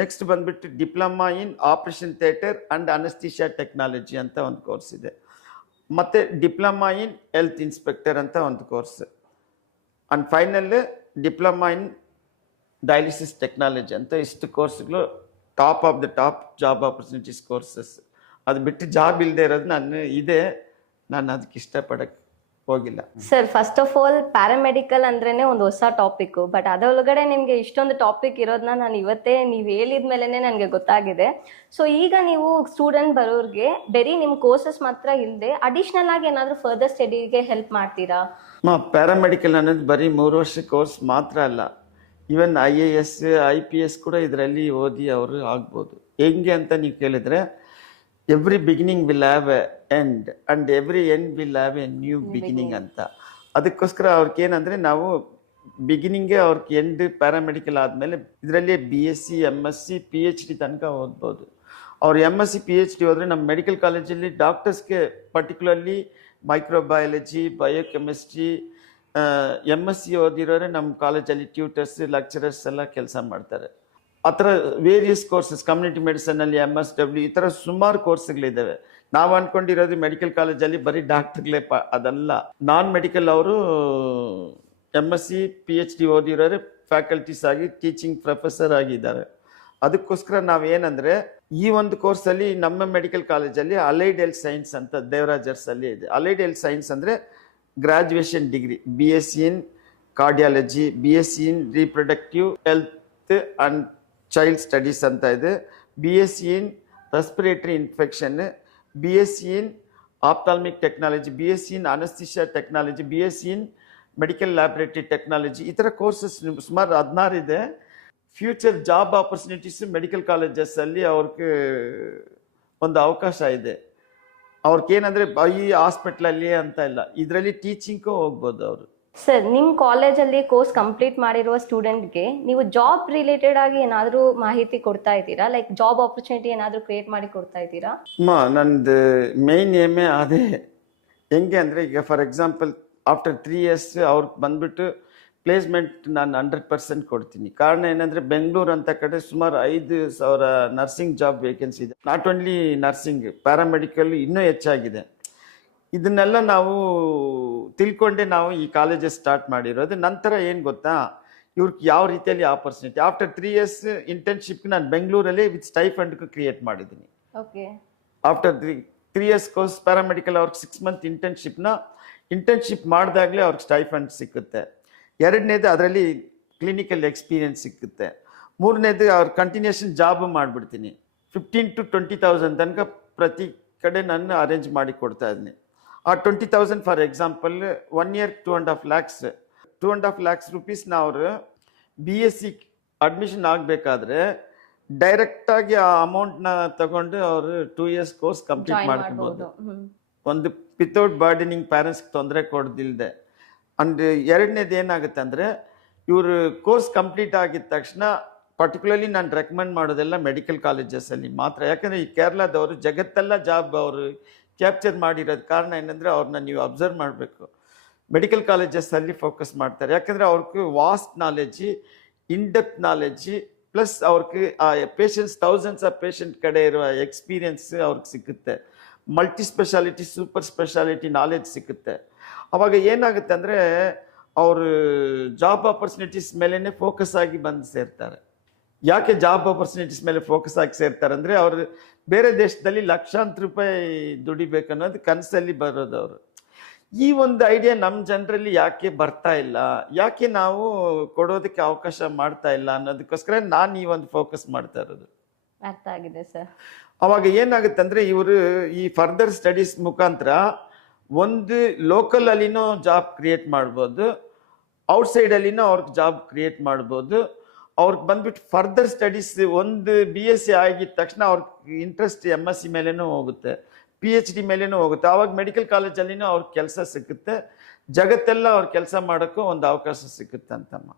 ನೆಕ್ಸ್ಟ್ ಬಂದ್ಬಿಟ್ಟು diploma in operation theatre and anaesthesia technology ಅಂತ ಒಂದು course ಇದೆ. ಮತ್ತು ಡಿಪ್ಲೊಮಾ ಇನ್ ಹೆಲ್ತ್ ಇನ್ಸ್ಪೆಕ್ಟರ್ ಅಂತ ಒಂದು course. And final diploma in dialysis technology ಅಂತ ಇಷ್ಟು ಕೋರ್ಸ್ಗಳು top of the top job opportunities courses. ಅದು ಬಿಟ್ಟು ಜಾಬ್ ಇಲ್ಲದೆ ಇರೋದು ನಾನು ಅದಕ್ಕೆ ಇಷ್ಟಪಡಕ್ಕೆ ಹೋಗಿಲ್ಲ. Sir, first of all paramedical ಅಂದ್ರೇನೆ ಒಂದು ಹೊಸ ಟಾಪಿಕ್, ಬಟ್ ಅದರೊಳಗಡೆ ನಿಮಗೆ ಇಷ್ಟೊಂದು ಟಾಪಿಕ್ ಇರೋದನ್ನ ನಾನು ಇವತ್ತೇ ನೀವು ಹೇಳಿದ್ಮೇಲೆ ನನಗೆ ಗೊತ್ತಾಗಿದೆ. ಸೊ ಈಗ ನೀವು ಸ್ಟೂಡೆಂಟ್ ಬರೋರಿಗೆ ಬರೀ ನಿಮ್ಮ ಕೋರ್ಸಸ್ ಮಾತ್ರ ಇಲ್ಲದೆ ಅಡಿಷ್ನಲ್ ಆಗಿ ಏನಾದರೂ ಫರ್ದರ್ ಸ್ಟಡಿಗೆ ಹೆಲ್ಪ್ ಮಾಡ್ತೀರಾ? ಪ್ಯಾರಾಮೆಡಿಕಲ್ ಅನ್ನೋದು ಬರೀ 3 ವರ್ಷ ಕೋರ್ಸ್ ಮಾತ್ರ ಅಲ್ಲ, ಈವನ್ IAS IPS ಕೂಡ ಇದರಲ್ಲಿ ಓದಿ ಅವರು ಆಗ್ಬೋದು. ಹೆಂಗೆ ಅಂತ ನೀವು ಕೇಳಿದ್ರೆ, every beginning will have A end and every end will have A new beginning ಅಂತ. ಅದಕ್ಕೋಸ್ಕರ ಅವ್ರಿಗೆ ಏನಂದರೆ, ನಾವು ಬಿಗಿನಿಂಗ್ಗೆ ಅವ್ರಿಗೆ ಎಂಡ್ ಪ್ಯಾರಾಮೆಡಿಕಲ್ ಆದಮೇಲೆ ಇದರಲ್ಲಿ BSc MSc PhD ತನಕ ಓದ್ಬೋದು. ಅವ್ರು MSc PhD ಹೋದರೆ ನಮ್ಮ ಮೆಡಿಕಲ್ ಕಾಲೇಜಲ್ಲಿ ಡಾಕ್ಟರ್ಸ್ಗೆ ಪರ್ಟಿಕ್ಯುಲರ್ಲಿ ಮೈಕ್ರೋಬಯಾಲಜಿ, ಬಯೋಕೆಮಿಸ್ಟ್ರಿ, MSc ಓದಿರೋರೆ ನಮ್ಮ ಕಾಲೇಜಲ್ಲಿ ಟ್ಯೂಟರ್ಸ್, ಲೆಕ್ಚರರ್ಸ್ ಎಲ್ಲ ಕೆಲಸ ಮಾಡ್ತಾರೆ. ಆ ಥರ ವೇರಿಯಸ್ ಕೋರ್ಸಸ್, ಕಮ್ಯುನಿಟಿ ಮೆಡಿಸನಲ್ಲಿ MSW, ಈ ಥರ ಸುಮಾರು ಕೋರ್ಸ್ಗಳಿದ್ದಾವೆ. ನಾವು ಅಂದ್ಕೊಂಡಿರೋದು ಮೆಡಿಕಲ್ ಕಾಲೇಜಲ್ಲಿ ಬರೀ ಡಾಕ್ಟರ್ಗಳೇ ಅದಲ್ಲ. ನಾನ್ ಮೆಡಿಕಲ್ ಅವರು MSc PhD ಓದಿರೋರೆ ಫ್ಯಾಕಲ್ಟೀಸ್ ಆಗಿ ಟೀಚಿಂಗ್ ಪ್ರೊಫೆಸರ್ ಆಗಿದ್ದಾರೆ. ಅದಕ್ಕೋಸ್ಕರ ನಾವೇನಂದರೆ, ಈ ಒಂದು ಕೋರ್ಸಲ್ಲಿ ನಮ್ಮ ಮೆಡಿಕಲ್ ಕಾಲೇಜಲ್ಲಿ ಅಲೈಡ್ ಹೆಲ್ತ್ ಸೈನ್ಸ್ ಅಂತ ದೇವರಾಜರ್ಸಲ್ಲಿ ಇದೆ. ಅಲೈಡ್ ಹೆಲ್ತ್ ಸೈನ್ಸ್ ಅಂದರೆ graduation degree, BSc in cardiology, BSc in reproductive health and child studies ಅಂತ ಇದೆ, BSc in respiratory infection, BSc in ophthalmic technology, BSc in anaesthesia technology, BSc in medical laboratory technology. ಈ ಥರ courses ಸುಮಾರು 16 ಇದೆ. Future job opportunities medical ಕಾಲೇಜಸ್ಸಲ್ಲಿ ಅವ್ರಿಗೆ ಒಂದು ಅವಕಾಶ ಇದೆ. ಅವ್ರಿಗೇನಂದರೆ ಈ ಹಾಸ್ಪಿಟ್ಲಲ್ಲಿ ಅಂತ ಇಲ್ಲ, ಇದರಲ್ಲಿ ಟೀಚಿಂಗೂ ಹೋಗ್ಬೋದು ಅವರು. ಸರ್, ನಿಮ್ಮ ಕಾಲೇಜಲ್ಲಿ ಕೋರ್ಸ್ ಕಂಪ್ಲೀಟ್ ಮಾಡಿರುವ ಸ್ಟೂಡೆಂಟ್ಗೆ ನೀವು ಜಾಬ್ ರಿಲೇಟೆಡ್ ಆಗಿ ಏನಾದರೂ ಮಾಹಿತಿ ಕೊಡ್ತಾ ಇದ್ದೀರಾ? ಲೈಕ್ ಜಾಬ್ ಆಪರ್ಚುನಿಟಿ ಏನಾದರೂ ಕ್ರಿಯೇಟ್ ಮಾಡಿ ಕೊಡ್ತಾ ಇದ್ದೀರಾ? ನಂದು ಮೇನ್ ಏಮೇ ಅದೇ. ಹೆಂಗೆ ಅಂದರೆ, ಈಗ ಫಾರ್ ಎಕ್ಸಾಂಪಲ್ ಆಫ್ಟರ್ 3 ಇಯರ್ಸ್ ಅವ್ರಿಗೆ ಬಂದ್ಬಿಟ್ಟು ಪ್ಲೇಸ್ಮೆಂಟ್ ನಾನು 100% ಕೊಡ್ತೀನಿ. ಕಾರಣ ಏನಂದರೆ, ಬೆಂಗಳೂರು ಅಂತ ಕಡೆ ಸುಮಾರು 5,000 ನರ್ಸಿಂಗ್ ಜಾಬ್ ವೇಕೆನ್ಸಿ ಇದೆ. ನಾಟ್ ಓನ್ಲಿ ನರ್ಸಿಂಗ್, ಪ್ಯಾರಾಮೆಡಿಕಲ್ ಇನ್ನೂ ಹೆಚ್ಚಾಗಿದೆ. ಇದನ್ನೆಲ್ಲ ನಾವು ತಿಳ್ಕೊಂಡೆ ನಾವು ಈ ಕಾಲೇಜಸ್ ಸ್ಟಾರ್ಟ್ ಮಾಡಿರೋದು. ನಂತರ ಏನು ಗೊತ್ತಾ, ಇವ್ರಿಗೆ ಯಾವ ರೀತಿಯಲ್ಲಿ ಆಪರ್ಚುನಿಟಿ, ಆಫ್ಟರ್ 3 ಇಯರ್ಸ್ ಇಂಟರ್ನ್ಶಿಪ್ ನಾನು ಬೆಂಗಳೂರಲ್ಲಿ ವಿತ್ ಸ್ಟೈಫಂಡ್ಗೂ ಕ್ರಿಯೇಟ್ ಮಾಡಿದ್ದೀನಿ. Okay. After 3 years course paramedical ಅವ್ರಿಗೆ 6 ಮಂತ್ ಇಂಟರ್ನ್ಶಿಪ್ ಮಾಡಿದಾಗಲೇ ಅವ್ರಿಗೆ ಸ್ಟೈಫಂಡ್ ಸಿಕ್ಕುತ್ತೆ. ಎರಡನೇದು ಅದರಲ್ಲಿ ಕ್ಲಿನಿಕಲ್ ಎಕ್ಸ್ಪೀರಿಯನ್ಸ್ ಸಿಕ್ಕುತ್ತೆ. ಮೂರನೇದು ಅವ್ರ ಕಂಟಿನ್ಯೂಷನ್ ಜಾಬ್ ಮಾಡಿಬಿಡ್ತೀನಿ. 15,000 to 20,000 ತನಕ ಪ್ರತಿ ಕಡೆ ನಾನು ಅರೇಂಜ್ ಮಾಡಿ ಕೊಡ್ತಾ ಇದ್ದೀನಿ. ಆ 20,000 for example 1 year 2.5 lakhs, 2.5 lakhs rupees ಅವರು BSc ಅಡ್ಮಿಷನ್ ಆಗಬೇಕಾದ್ರೆ ಡೈರೆಕ್ಟಾಗಿ ಆ ಅಮೌಂಟ್ನ ತಗೊಂಡು ಅವರು 2 years ಕೋರ್ಸ್ ಕಂಪ್ಲೀಟ್ ಜಾಯಿನ್ ಮಾಡ್ಕೋಬಹುದು. ಮಾಡ್ಬೋದು. ಒಂದು ವಿತೌಟ್ ಬರ್ಡನಿಂಗ್ ಪ್ಯಾರೆಂಟ್ಸ್ಗೆ ತೊಂದರೆ ಕೊಡದಿಲ್ಲದೆ. ಅಂಡ್ ಎರಡನೇದು ಏನಾಗುತ್ತೆ ಅಂದರೆ, ಇವರು ಕೋರ್ಸ್ ಕಂಪ್ಲೀಟ್ ಆಗಿದ ತಕ್ಷಣ ಪರ್ಟಿಕ್ಯುಲರ್ಲಿ ನಾನು ರೆಕಮೆಂಡ್ ಮಾಡೋದೆಲ್ಲ ಮೆಡಿಕಲ್ ಕಾಲೇಜಸಲ್ಲಿ ಮಾತ್ರ. ಯಾಕಂದರೆ ಈ ಕೇರಳದವರು ಜಗತ್ತೆಲ್ಲ ಜಾಬ್ ಅವರು ಕ್ಯಾಪ್ಚರ್ ಮಾಡಿರೋದು ಕಾರಣ ಏನಂದರೆ, ಅವ್ರನ್ನ ನೀವು ಅಬ್ಸರ್ವ್ ಮಾಡಬೇಕು. ಮೆಡಿಕಲ್ ಕಾಲೇಜಸ್ಸಲ್ಲಿ ಫೋಕಸ್ ಮಾಡ್ತಾರೆ. ಯಾಕಂದರೆ ಅವ್ರಿಗೆ ವಾಸ್ಟ್ ನಾಲೆಜಿ, ಇನ್ಡೆಪ್ತ್ ನಾಲೆಜಿ, ಪ್ಲಸ್ ಅವ್ರಿಗೆ ಆ ಪೇಷಂಟ್ಸ್, ಥೌಸಂಡ್ಸ್ ಆಫ್ ಪೇಷಂಟ್ ಕಡೆ ಇರುವ ಎಕ್ಸ್ಪೀರಿಯನ್ಸ್ ಅವ್ರಿಗೆ ಸಿಗುತ್ತೆ. Multi speciality, super speciality knowledge ಸಿಗುತ್ತೆ. ಅವಾಗ ಏನಾಗುತ್ತೆ ಅಂದರೆ, ಅವರು ಜಾಬ್ ಆಪರ್ಚುನಿಟೀಸ್ ಮೇಲೇ ಫೋಕಸ್ ಆಗಿ ಬಂದು ಸೇರ್ತಾರೆ. ಯಾಕೆ ಜಾಬ್ ಆಪರ್ಚುನಿಟೀಸ್ ಮೇಲೆ ಫೋಕಸ್ ಆಗಿ ಸೇರ್ತಾರೆ ಅಂದರೆ, ಅವರು ಬೇರೆ ದೇಶದಲ್ಲಿ ಲಕ್ಷಾಂತರ ರೂಪಾಯಿ ದುಡಿಬೇಕನ್ನೋದು ಕನಸಲ್ಲಿ ಬರೋದು ಅವರು. ಈ ಒಂದು ಐಡಿಯಾ ನಮ್ಮ ಜನರಲ್ಲಿ ಯಾಕೆ ಬರ್ತಾ ಇಲ್ಲ, ಯಾಕೆ ನಾವು ಕೊಡೋದಕ್ಕೆ ಅವಕಾಶ ಮಾಡ್ತಾ ಇಲ್ಲ ಅನ್ನೋದಕ್ಕೋಸ್ಕರ ನಾನು ಈ ಒಂದು ಫೋಕಸ್ ಮಾಡ್ತಾ ಇರೋದು. ಅರ್ಥ ಆಗಿದೆ ಸರ್. ಅವಾಗ ಏನಾಗುತ್ತೆ ಅಂದರೆ, ಇವರು ಈ ಫರ್ದರ್ ಸ್ಟಡೀಸ್ ಮುಖಾಂತರ ಒಂದು ಲೋಕಲ್ ಅಲ್ಲಿನೂ ಜಾಬ್ ಕ್ರಿಯೇಟ್ ಮಾಡ್ಬೋದು, ಔಟ್ಸೈಡ್ ಅಲ್ಲಿನೂ ಅವ್ರಿಗೆ ಜಾಬ್ ಕ್ರಿಯೇಟ್ ಮಾಡ್ಬೋದು. ಅವ್ರಿಗೆ ಬಂದ್ಬಿಟ್ಟು ಫರ್ದರ್ ಸ್ಟಡೀಸ್ ಒಂದು BSc ಆಗಿದ ತಕ್ಷಣ ಅವ್ರಿಗೆ ಇಂಟ್ರೆಸ್ಟ್ MSc ಮೇಲೇನೂ ಹೋಗುತ್ತೆ, PhD ಮೇಲೇನೂ ಹೋಗುತ್ತೆ. ಆವಾಗ ಮೆಡಿಕಲ್ ಕಾಲೇಜಲ್ಲಿನೂ ಅವ್ರಿಗೆ ಕೆಲಸ ಸಿಗುತ್ತೆ, ಜಗತ್ತೆಲ್ಲ ಅವ್ರ ಕೆಲಸ ಮಾಡೋಕ್ಕೂ ಒಂದು ಅವಕಾಶ ಸಿಗುತ್ತೆ ಅಂತಮ್ಮ.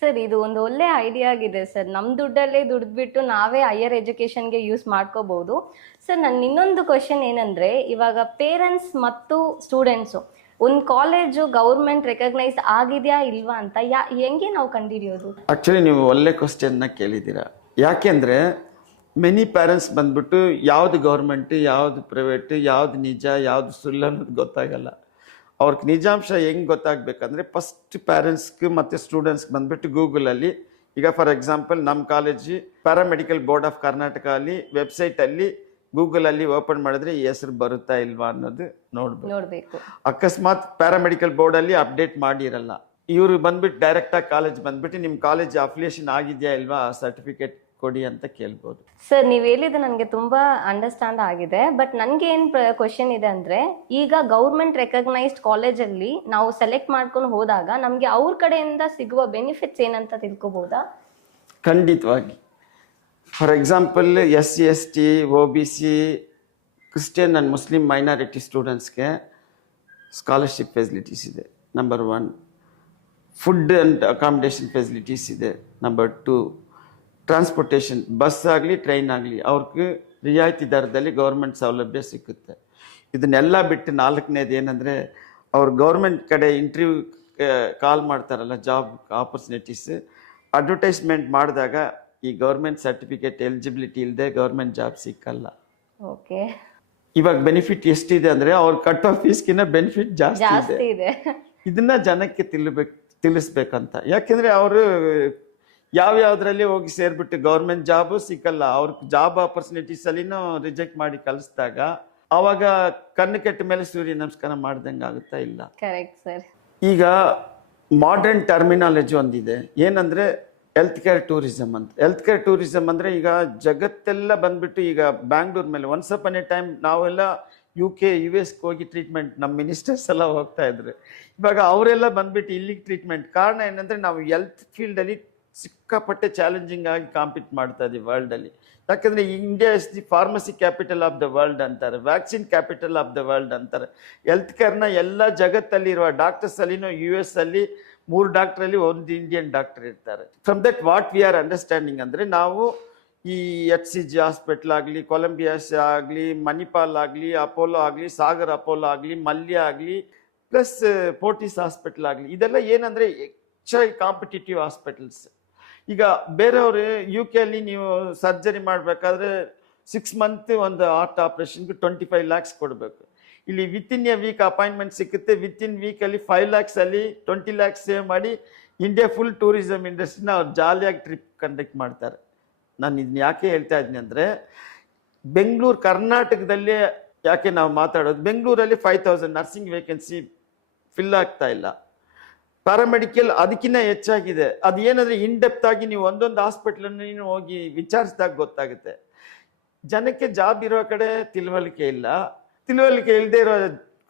ಸರ್, ಇದು ಒಂದು ಒಳ್ಳೆ ಐಡಿಯಾ ಆಗಿದೆ ಸರ್. ನಮ್ಮ ದುಡ್ಡಲ್ಲೇ ದುಡ್ದುಬಿಟ್ಟು ನಾವೇ ಹೈಯರ್ ಎಜುಕೇಷನ್ಗೆ ಯೂಸ್ ಮಾಡ್ಕೋಬಹುದು. ಸರ್, ನನ್ನ ಇನ್ನೊಂದು ಕ್ವಶನ್ ಏನಂದರೆ, ಇವಾಗ ಪೇರೆಂಟ್ಸ್ ಮತ್ತು ಸ್ಟೂಡೆಂಟ್ಸು ಒಂದು ಕಾಲೇಜು ಗೌರ್ಮೆಂಟ್ ರೆಕಗ್ನೈಸ್ ಆಗಿದೆಯಾ ಇಲ್ವಾ ಅಂತ ಹೆಂಗೆ ನಾವು ಕಂಡುಹಿಡಿಯೋದು? ಆ್ಯಕ್ಚುಲಿ ನೀವು ಒಳ್ಳೆ ಕ್ವಶನ್ನ ಕೇಳಿದ್ದೀರಾ. ಯಾಕೆಂದರೆ ಮೆನಿ ಪ್ಯಾರೆಂಟ್ಸ್ ಬಂದ್ಬಿಟ್ಟು ಯಾವುದು ಗೌರ್ಮೆಂಟ್, ಯಾವುದು ಪ್ರೈವೇಟ್, ಯಾವುದು ನಿಜ, ಯಾವುದು ಸುಳ್ಳು ಅನ್ನೋದು ಗೊತ್ತಾಗಲ್ಲ. ಅವ್ರಿಗೆ ನಿಜಾಂಶ ಹೆಂಗೆ ಗೊತ್ತಾಗಬೇಕಂದ್ರೆ, ಫಸ್ಟ್ ಪ್ಯಾರೆಂಟ್ಸ್ಗೆ ಮತ್ತು ಸ್ಟೂಡೆಂಟ್ಸ್ಗೆ ಬಂದ್ಬಿಟ್ಟು ಗೂಗಲಲ್ಲಿ, ಈಗ ಫಾರ್ ಎಕ್ಸಾಂಪಲ್ ನಮ್ಮ college paramedical board of Karnataka ಅಲ್ಲಿ ವೆಬ್ಸೈಟಲ್ಲಿ ಗೂಗಲಲ್ಲಿ ಓಪನ್ ಮಾಡಿದ್ರೆ ಈ ಹೆಸರು ಬರುತ್ತಾ ಇಲ್ವಾ ಅನ್ನೋದು ನೋಡಬೇಕು. ಅಕಸ್ಮಾತ್ ಪ್ಯಾರಾಮೆಡಿಕಲ್ ಬೋರ್ಡಲ್ಲಿ ಅಪ್ಡೇಟ್ ಮಾಡಿರಲ್ಲ, ಇವರು ಬಂದ್ಬಿಟ್ಟು ಡೈರೆಕ್ಟಾಗಿ ಕಾಲೇಜ್ ಬಂದ್ಬಿಟ್ಟು ನಿಮ್ಮ ಕಾಲೇಜ್ ಅಫಿಲಿಯೇಷನ್ ಆಗಿದೆಯಾ ಇಲ್ವಾ, ಸರ್ಟಿಫಿಕೇಟ್ ಕೊಡಿ ಅಂತ ಕೇಳ್ಬೋದು. ಸರ್, ನೀವು ಹೇಳಿದ್ದು ನನಗೆ ತುಂಬಾ ಅಂಡರ್ಸ್ಟ್ಯಾಂಡ್ ಆಗಿದೆ. ಬಟ್ ನನಗೆ ಏನು ಕ್ವಶನ್ ಇದೆ ಅಂದರೆ, ಈಗ ಗೌರ್ಮೆಂಟ್ ರೆಕಗ್ನೈಸ್ಡ್ ಕಾಲೇಜಲ್ಲಿ ನಾವು ಸೆಲೆಕ್ಟ್ ಮಾಡ್ಕೊಂಡು ಹೋದಾಗ ನಮಗೆ ಅವ್ರ ಕಡೆಯಿಂದ ಸಿಗುವ ಬೆನಿಫಿಟ್ಸ್ ಏನಂತ ತಿಳ್ಕೊಬೋದಾ? ಖಂಡಿತವಾಗಿ. For example SC ST OBC Christian and Muslim minority ಸ್ಟೂಡೆಂಟ್ಸ್ಗೆ ಸ್ಕಾಲರ್ಶಿಪ್ ಫೆಸಿಲಿಟೀಸ್ ಇದೆ, number 1. Food and accommodation facilities ಇದೆ, ನಂಬರ್ 2. ಟ್ರಾನ್ಸ್ಪೋರ್ಟೇಷನ್, ಬಸ್ ಆಗಲಿ ಟ್ರೈನ್ ಆಗಲಿ ಅವ್ರಿಗೆ ರಿಯಾಯಿತಿ ದರದಲ್ಲಿ ಗೌರ್ಮೆಂಟ್ ಸೌಲಭ್ಯ ಸಿಕ್ಕುತ್ತೆ. ಇದನ್ನೆಲ್ಲ ಬಿಟ್ಟು 4ನೇದು ಏನಂದರೆ, ಅವ್ರು ಗೌರ್ಮೆಂಟ್ ಕಡೆ ಇಂಟರ್ವ್ಯೂ ಕಾಲ್ ಮಾಡ್ತಾರಲ್ಲ, ಜಾಬ್ ಆಪರ್ಚುನಿಟೀಸ್, ಅಡ್ವರ್ಟೈಸ್ಮೆಂಟ್ ಮಾಡಿದಾಗ ಈ ಗೌರ್ಮೆಂಟ್ ಸರ್ಟಿಫಿಕೇಟ್ ಎಲಿಜಿಬಿಲಿಟಿ ಇಲ್ಲದೆ ಗೌರ್ಮೆಂಟ್ ಜಾಬ್ ಸಿಕ್ಕಲ್ಲ. ಓಕೆ. ಇವಾಗ ಬೆನಿಫಿಟ್ ಎಷ್ಟಿದೆ ಅಂದರೆ, ಅವ್ರು ಕಟ್ಟೋ ಫೀಸ್ಗಿನ್ನ ಬೆನಿಫಿಟ್ ಜಾಸ್ತಿ ಇದೆ. ಇದನ್ನ ಜನಕ್ಕೆ ತಿಳಿಸ್ಬೇಕಂತ. ಯಾಕೆಂದರೆ ಅವರು ಯಾವ್ಯಾವುದ್ರಲ್ಲಿ ಹೋಗಿ ಸೇರಿಬಿಟ್ಟು ಗೌರ್ಮೆಂಟ್ ಜಾಬು ಸಿಕ್ಕಲ್ಲ, ಅವ್ರಿಗೆ ಜಾಬ್ ಆಪರ್ಚುನಿಟೀಸ್ ಅಲ್ಲಿನೂ ರಿಜೆಕ್ಟ್ ಮಾಡಿ ಕಳಿಸಿದಾಗ ಅವಾಗ ಕಣ್ಣು ಕೆಟ್ಟ ಮೇಲೆ ಸೂರ್ಯ ನಮಸ್ಕಾರ ಮಾಡ್ದಂಗೆ ಆಗುತ್ತಾ ಇಲ್ಲ. Correct sir. ಈಗ ಮಾಡರ್ನ್ ಟರ್ಮಿನಾಲಜಿ ಒಂದಿದೆ, ಏನಂದ್ರೆ ಹೆಲ್ತ್ ಕೇರ್ ಟೂರಿಸಮ್ ಅಂತ. ಹೆಲ್ತ್ ಕೇರ್ ಟೂರಿಸಮ್ ಅಂದ್ರೆ ಈಗ ಜಗತ್ತೆಲ್ಲ ಬಂದ್ಬಿಟ್ಟು ಈಗ ಬ್ಯಾಂಗ್ಳೂರ್ ಮೇಲೆ ಒನ್ಸ್ ಅಪಾನ್ ಎ ಟೈಮ್ ನಾವೆಲ್ಲ UK US ಹೋಗಿ ಟ್ರೀಟ್ಮೆಂಟ್, ನಮ್ಮ ಮಿನಿಸ್ಟರ್ಸ್ ಎಲ್ಲ ಹೋಗ್ತಾ ಇದ್ರು. ಇವಾಗ ಅವರೆಲ್ಲ ಬಂದ್ಬಿಟ್ಟು ಇಲ್ಲಿಗೆ ಟ್ರೀಟ್ಮೆಂಟ್. ಕಾರಣ ಏನಂದ್ರೆ ನಾವು ಹೆಲ್ತ್ ಫೀಲ್ಡಲ್ಲಿ ಸಿಕ್ಕಾಪಟ್ಟೆ ಚಾಲೆಂಜಿಂಗ್ ಆಗಿ ಕಾಂಪೀಟ್ ಮಾಡ್ತಾ ಇದೀವಿ ವರ್ಲ್ಡಲ್ಲಿ. ಯಾಕಂದರೆ India is the pharmacy capital of the world ಅಂತಾರೆ, vaccine capital of the world ಅಂತಾರೆ. ಹೆಲ್ತ್ ಕೇರ್ನ ಎಲ್ಲ ಜಗತ್ತಲ್ಲಿರುವ ಡಾಕ್ಟರ್ಸ್ ಅಲ್ಲಿನೂ US ಅಲ್ಲಿ 3 ಡಾಕ್ಟ್ರಲ್ಲಿ 1 ಇಂಡಿಯನ್ ಡಾಕ್ಟರ್ ಇರ್ತಾರೆ. From that what we are understanding ಅಂದರೆ, ನಾವು ಈ HCG ಹಾಸ್ಪಿಟ್ಲ್ ಆಗಲಿ, ಕೊಲಂಬಿಯಾಸ್ ಆಗಲಿ, ಮಣಿಪಾಲ್ ಆಗಲಿ, ಅಪೋಲೋ ಆಗಲಿ, ಸಾಗರ್ ಅಪೋಲೋ ಆಗಲಿ, ಮಲ್ಯ ಆಗಲಿ, ಪ್ಲಸ್ ಫೋರ್ಟಿಸ್ ಹಾಸ್ಪಿಟ್ಲ್ ಆಗಲಿ, ಇದೆಲ್ಲ ಏನಂದರೆ ಹೆಚ್ಚಾಗಿ ಕಾಂಪಿಟೇಟಿವ್ ಹಾಸ್ಪಿಟಲ್ಸ್. ಈಗ ಬೇರೆಯವರು UK ಅಲ್ಲಿ ನೀವು ಸರ್ಜರಿ ಮಾಡಬೇಕಾದ್ರೆ 6 ಮಂತ್ ಒಂದು ಹಾರ್ಟ್ ಆಪ್ರೇಷನ್ಗೆ 25 lakhs ಕೊಡಬೇಕು. ಇಲ್ಲಿ ವಿತಿನ್ ಎ ವೀಕ್ ಅಪಾಯಿಂಟ್ಮೆಂಟ್ ಸಿಗುತ್ತೆ. ವಿತಿನ್ ವೀಕಲ್ಲಿ 5 lakhs ಅಲ್ಲಿ 20 lakhs ಸೇವ್ ಮಾಡಿ ಇಂಡಿಯಾ ಫುಲ್ ಟೂರಿಸಮ್ ಇಂಡಸ್ಟ್ರಿನ ಅವ್ರು ಜಾಲಿಯಾಗಿ ಟ್ರಿಪ್ ಕಂಡಕ್ಟ್ ಮಾಡ್ತಾರೆ. ನಾನು ಇದನ್ನ ಯಾಕೆ ಹೇಳ್ತಾ ಇದ್ದೀನಿ ಅಂದರೆ, ಬೆಂಗಳೂರು ಕರ್ನಾಟಕದಲ್ಲೇ ಯಾಕೆ ನಾವು ಮಾತಾಡೋದು, ಬೆಂಗಳೂರಲ್ಲಿ 5000 ನರ್ಸಿಂಗ್ ವೇಕೆನ್ಸಿ ಫಿಲ್ ಆಗ್ತಾ ಇಲ್ಲ. ಪ್ಯಾರಾಮೆಡಿಕಲ್ ಅದಕ್ಕಿಂತ ಹೆಚ್ಚಾಗಿದೆ. ಅದು ಏನಂದರೆ ಇನ್ಡೆಪ್ತ್ ಆಗಿ ನೀವು ಒಂದೊಂದು ಹಾಸ್ಪಿಟ್ಲನ್ನು ಹೋಗಿ ವಿಚಾರಿಸಿದಾಗ ಗೊತ್ತಾಗುತ್ತೆ. ಜನಕ್ಕೆ ಜಾಬ್ ಇರೋ ಕಡೆ ತಿಳುವಳಿಕೆ ಇಲ್ಲ, ತಿಳುವಳಿಕೆ ಇಲ್ಲದೆ ಇರೋ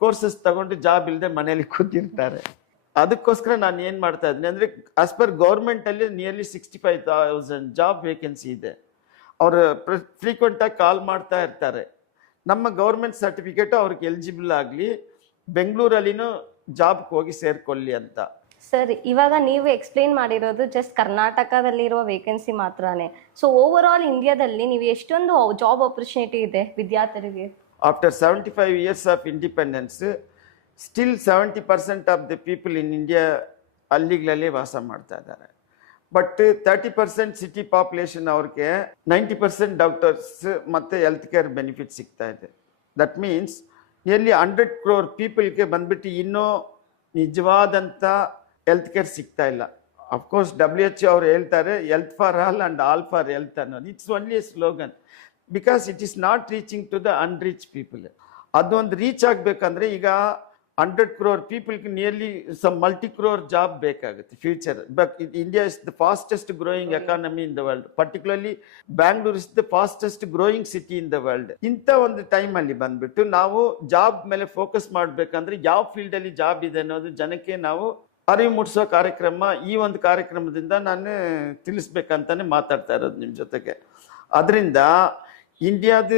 ಕೋರ್ಸಸ್ ತಗೊಂಡು ಜಾಬ್ ಇಲ್ಲದೆ ಮನೇಲಿ ಕೂತಿರ್ತಾರೆ. ಅದಕ್ಕೋಸ್ಕರ ನಾನು ಏನು ಮಾಡ್ತಾ ಇದ್ದೀನಿ ಅಂದರೆ ಆಸ್ ಪರ್ ಗೌರ್ಮೆಂಟಲ್ಲಿ ನಿಯರ್ಲಿ 65,000 ಜಾಬ್ ವೇಕೆನ್ಸಿ ಇದೆ. ಅವರು ಫ್ರೀಕ್ವೆಂಟಾಗಿ ಕಾಲ್ ಮಾಡ್ತಾ ಇರ್ತಾರೆ. ನಮ್ಮ ಗೌರ್ಮೆಂಟ್ ಸರ್ಟಿಫಿಕೇಟು ಅವ್ರಿಗೆ ಎಲಿಜಿಬಲ್ ಆಗಲಿ, ಬೆಂಗಳೂರಲ್ಲಿನೂ ಜಾಬ್ಗೆ ಹೋಗಿ ಸೇರ್ಕೊಳ್ಳಿ ಅಂತ. ಸರ್, ಇವಾಗ ನೀವು ಎಕ್ಸ್ಪ್ಲೇನ್ ಮಾಡಿರೋದು ಜಸ್ಟ್ ಕರ್ನಾಟಕದಲ್ಲಿರುವ ವೇಕೆನ್ಸಿ ಮಾತ್ರನೇ. ಸೊ ಓವರ್ ಆಲ್ ಇಂಡಿಯಾದಲ್ಲಿ ನೀವು ಎಷ್ಟೊಂದು ಜಾಬ್ ಆಪರ್ಚುನಿಟಿ ಇದೆ ವಿದ್ಯಾರ್ಥಿಗಳಿಗೆ? After 75 years of independence still 70% of the people in India ಹಳ್ಳಿಗಳಲ್ಲಿ ವಾಸ ಮಾಡ್ತಾ ಇದ್ದಾರೆ. ಬಟ್ 30% ಸಿಟಿ ಪಾಪ್ಯುಲೇಷನ್ ಅವ್ರಿಗೆ 90% ಡಾಕ್ಟರ್ಸ್ ಮತ್ತು ಹೆಲ್ತ್ ಕೇರ್ ಬೆನಿಫಿಟ್ ಸಿಗ್ತಾ ಇದೆ. ದಟ್ ಮೀನ್ಸ್ ನಿಯರ್ಲಿ 100 crore ಪೀಪಲ್ಗೆ ಬಂದ್ಬಿಟ್ಟು ಇನ್ನೂ ನಿಜವಾದಂಥ ಹೆಲ್ತ್ ಕೇರ್ ಸಿಗ್ತಾ ಇಲ್ಲ. ಅಫ್ಕೋರ್ಸ್ WHO ಅವರು ಹೇಳ್ತಾರೆ health for all and all for health ಅನ್ನೋದು. It's only a slogan because it is not reaching to the unreach people. ಅದೊಂದು ರೀಚ್ ಆಗಬೇಕಂದ್ರೆ ಈಗ 100 crore ಪೀಪಲ್ಗೆ nearly some multi crore job ಬೇಕಾಗುತ್ತೆ future. But India is the fastest growing economy in the world. Particularly Bangalore is the fastest growing city in the world. ಇಂಥ ಒಂದು ಟೈಮಲ್ಲಿ ಬಂದ್ಬಿಟ್ಟು ನಾವು ಜಾಬ್ ಮೇಲೆ ಫೋಕಸ್ ಮಾಡಬೇಕಂದ್ರೆ ಯಾವ ಫೀಲ್ಡಲ್ಲಿ ಜಾಬ್ ಇದೆ ಅನ್ನೋದು ಜನಕ್ಕೆ ನಾವು ಅರಿವು ಮೂಡಿಸೋ ಕಾರ್ಯಕ್ರಮ ಈ ಒಂದು ಕಾರ್ಯಕ್ರಮದಿಂದ ನಾನು ತಿಳಿಸ್ಬೇಕಂತಾನೆ ಮಾತಾಡ್ತಾ ಇರೋದು ನಿಮ್ಮ ಜೊತೆಗೆ. ಅದರಿಂದ ಇಂಡಿಯಾದ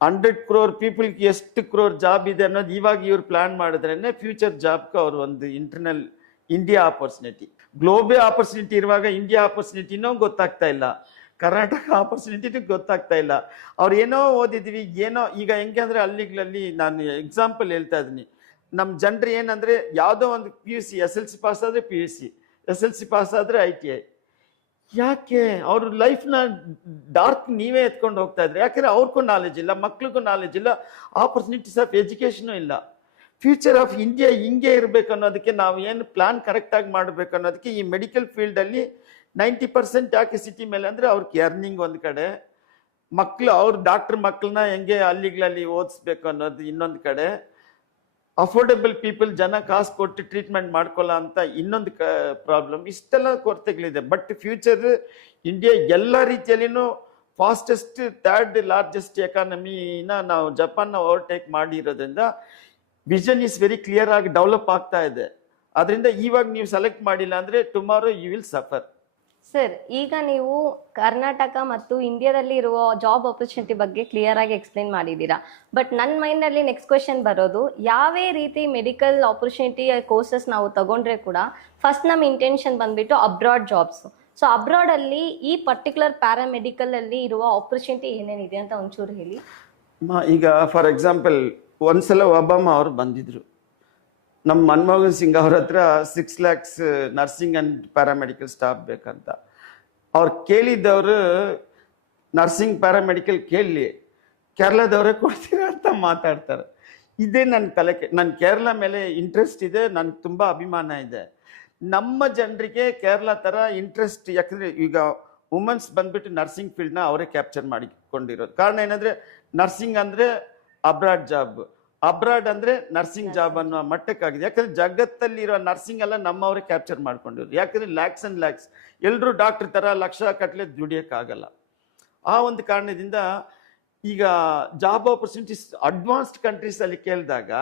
100 crore ಪೀಪಲ್ಗೆ ಎಷ್ಟು ಕ್ರೋರ್ ಜಾಬ್ ಇದೆ ಅನ್ನೋದು ಇವಾಗ ಇವ್ರು ಪ್ಲಾನ್ ಮಾಡಿದ್ರೇನೆ ಫ್ಯೂಚರ್ ಜಾಬ್ಗೆ ಅವರು ಒಂದು internal India opportunity, global opportunity ಇರುವಾಗ ಇಂಡಿಯಾ ಆಪರ್ಚುನಿಟಿನೂ ಗೊತ್ತಾಗ್ತಾ ಇಲ್ಲ, ಕರ್ನಾಟಕ ಆಪರ್ಚುನಿಟಿ ಗೊತ್ತಾಗ್ತಾ ಇಲ್ಲ. ಅವ್ರು ಏನೋ ಓದಿದ್ವಿ ಏನೋ ಈಗ ಹೆಂಗೆ ಅಂದರೆ ಹಳ್ಳಿಗಳಲ್ಲಿ ನಾನು ಎಕ್ಸಾಂಪಲ್ ಹೇಳ್ತಾ ಇದ್ದೀನಿ. ನಮ್ಮ ಜನರು ಏನಂದರೆ ಯಾವುದೋ ಒಂದು PUC SLC ಪಾಸ್ ಆದರೆ PUC, SLC ಪಾಸ್ ಆದರೆ ITI. ಯಾಕೆ ಅವ್ರ ಲೈಫ್ನ ಡಾರ್ಕ್ ನೀವೇ ಎತ್ಕೊಂಡು ಹೋಗ್ತಾ ಇದ್ರಿ? ಯಾಕೆಂದರೆ ಅವ್ರಿಗೂ ನಾಲೆಜ್ ಇಲ್ಲ, ಮಕ್ಳಿಗೂ ನಾಲೆಜ್ ಇಲ್ಲ, ಆಪರ್ಚುನಿಟೀಸ್ ಆಫ್ ಎಜುಕೇಷನು ಇಲ್ಲ. ಫ್ಯೂಚರ್ ಆಫ್ ಇಂಡಿಯಾ ಹಿಂಗೆ ಇರಬೇಕು ಅನ್ನೋದಕ್ಕೆ ನಾವು ಏನು ಪ್ಲಾನ್ ಕರೆಕ್ಟಾಗಿ ಮಾಡಬೇಕು ಅನ್ನೋದಕ್ಕೆ ಈ ಮೆಡಿಕಲ್ ಫೀಲ್ಡಲ್ಲಿ 90% ಯಾಕೆ ಸಿಟಿ ಮೇಲೆ ಅಂದರೆ ಅವ್ರಿಗೆ ಅರ್ನಿಂಗ್ ಒಂದು ಕಡೆ, ಮಕ್ಕಳು ಅವ್ರ ಡಾಕ್ಟ್ರ್ ಮಕ್ಕಳನ್ನ ಹೆಂಗೆ ಹಳ್ಳಿಗಳಲ್ಲಿ ಓದಿಸ್ಬೇಕು ಅನ್ನೋದು ಇನ್ನೊಂದು ಕಡೆ, ಅಫೋರ್ಡೆಬಲ್ ಪೀಪಲ್ ಜನ ಕಾಸು ಕೊಟ್ಟು ಟ್ರೀಟ್ಮೆಂಟ್ ಮಾಡ್ಕೊಳ್ಳೋ ಅಂತ ಇನ್ನೊಂದು ಪ್ರಾಬ್ಲಮ್. ಇಷ್ಟೆಲ್ಲ ಕೊರತೆಗಳಿದೆ. ಬಟ್ ಫ್ಯೂಚರ್ ಇಂಡಿಯಾ ಎಲ್ಲ ರೀತಿಯಲ್ಲಿನೂ ಫಾಸ್ಟೆಸ್ಟ್ 3rd ಲಾರ್ಜೆಸ್ಟ್ ಎಕಾನಮಿನ ನಾವು ಜಪಾನ್ನ ಓವರ್ಟೇಕ್ ಮಾಡಿರೋದ್ರಿಂದ ವಿಷನ್ ಈಸ್ ವೆರಿ ಕ್ಲಿಯರ್ ಆಗಿ ಡೆವಲಪ್ ಆಗ್ತಾ ಇದೆ. ಅದರಿಂದ ಇವಾಗ ನೀವು ಸೆಲೆಕ್ಟ್ ಮಾಡಿಲ್ಲ ಅಂದರೆ tomorrow you will suffer. Sir, ಈಗ ನೀವು ಕರ್ನಾಟಕ ಮತ್ತು ಇಂಡಿಯಾದಲ್ಲಿ ಇರುವ ಜಾಬ್ ಆಪರ್ಚುನಿಟಿ ಬಗ್ಗೆ ಕ್ಲಿಯರ್ ಆಗಿ ಎಕ್ಸ್ಪ್ಲೇನ್ ಮಾಡಿದ್ದೀರಾ. ಬಟ್ ನನ್ನ ಮೈಂಡಲ್ಲಿ ನೆಕ್ಸ್ಟ್ ಕ್ವೆಶನ್ ಬರೋದು, ಯಾವೇ ರೀತಿ ಮೆಡಿಕಲ್ ಆಪರ್ಚುನಿಟಿ ಕೋರ್ಸಸ್ ನಾವು ತಗೊಂಡ್ರೆ ಕೂಡ ಫಸ್ಟ್ ನಮ್ಮ ಇಂಟೆನ್ಷನ್ ಬಂದ್ಬಿಟ್ಟು ಅಬ್ರಾಡ್ ಜಾಬ್ಸ್. ಸೊ ಅಬ್ರಾಡಲ್ಲಿ ಈ ಪರ್ಟಿಕ್ಯುಲರ್ ಪ್ಯಾರಾಮೆಡಿಕಲಲ್ಲಿ ಇರುವ ಆಪರ್ಚುನಿಟಿ ಏನೇನಿದೆ ಅಂತ ಒಂಚೂರು ಹೇಳಿ. ಈಗ ಫಾರ್ ಎಕ್ಸಾಂಪಲ್ ಒಂದ್ಸಲ ಒಬಾಮ ಅವರು ಬಂದಿದ್ರು, ನಮ್ಮ ಮನಮೋಹನ್ ಸಿಂಗ್ ಅವ್ರ ಹತ್ರ 6 lakhs nursing and paramedical staff ಬೇಕಂತ. ಅವ್ರು ಕೇಳಿದ್ದವರು ನರ್ಸಿಂಗ್ ಪ್ಯಾರಾಮೆಡಿಕಲ್ ಕೇಳಲಿ, ಕೇರಳದವರೇ ಕೊಡ್ತೀರಾ ಅಂತ ಮಾತಾಡ್ತಾರೆ. ಇದೇ ನನ್ನ ಕೇರಳ ಮೇಲೆ ಇಂಟ್ರೆಸ್ಟ್ ಇದೆ, ನನಗೆ ತುಂಬ ಅಭಿಮಾನ ಇದೆ. ನಮ್ಮ ಜನರಿಗೆ ಕೇರಳ ಥರ ಇಂಟ್ರೆಸ್ಟ್, ಯಾಕಂದರೆ ಈಗ ವುಮೆನ್ಸ್ ಬಂದ್ಬಿಟ್ಟು ನರ್ಸಿಂಗ್ ಫೀಲ್ಡ್ನ ಅವರೇ ಕ್ಯಾಪ್ಚರ್ ಮಾಡಿಕೊಂಡಿರೋದು. ಕಾರಣ ಏನಂದರೆ ನರ್ಸಿಂಗ್ ಅಂದರೆ ಅಬ್ರಾಡ್ ಜಾಬ್, ಅಬ್ರಾಡ್ ಅಂದರೆ ನರ್ಸಿಂಗ್ ಜಾಬ್ ಅನ್ನೋ ಮಟ್ಟಕ್ಕಾಗಿದೆ. ಯಾಕಂದರೆ ಜಗತ್ತಲ್ಲಿರೋ ನರ್ಸಿಂಗ್ ಎಲ್ಲ ನಮ್ಮವರೇ ಕ್ಯಾಪ್ಚರ್ ಮಾಡ್ಕೊಂಡಿರೋದು. ಯಾಕಂದರೆ ಲ್ಯಾಕ್ಸ್ ಆ್ಯಂಡ್ ಲ್ಯಾಕ್ಸ್ ಎಲ್ಲರೂ ಡಾಕ್ಟ್ರ್ ಥರ ಲಕ್ಷ ಕಟ್ಟಲೆ ದುಡಿಯೋಕ್ಕಾಗಲ್ಲ. ಆ ಒಂದು ಕಾರಣದಿಂದ ಈಗ ಜಾಬ್ ಆಪರ್ಚುನಿಟೀಸ್ ಅಡ್ವಾನ್ಸ್ಡ್ ಕಂಟ್ರೀಸಲ್ಲಿ ಕೇಳಿದಾಗ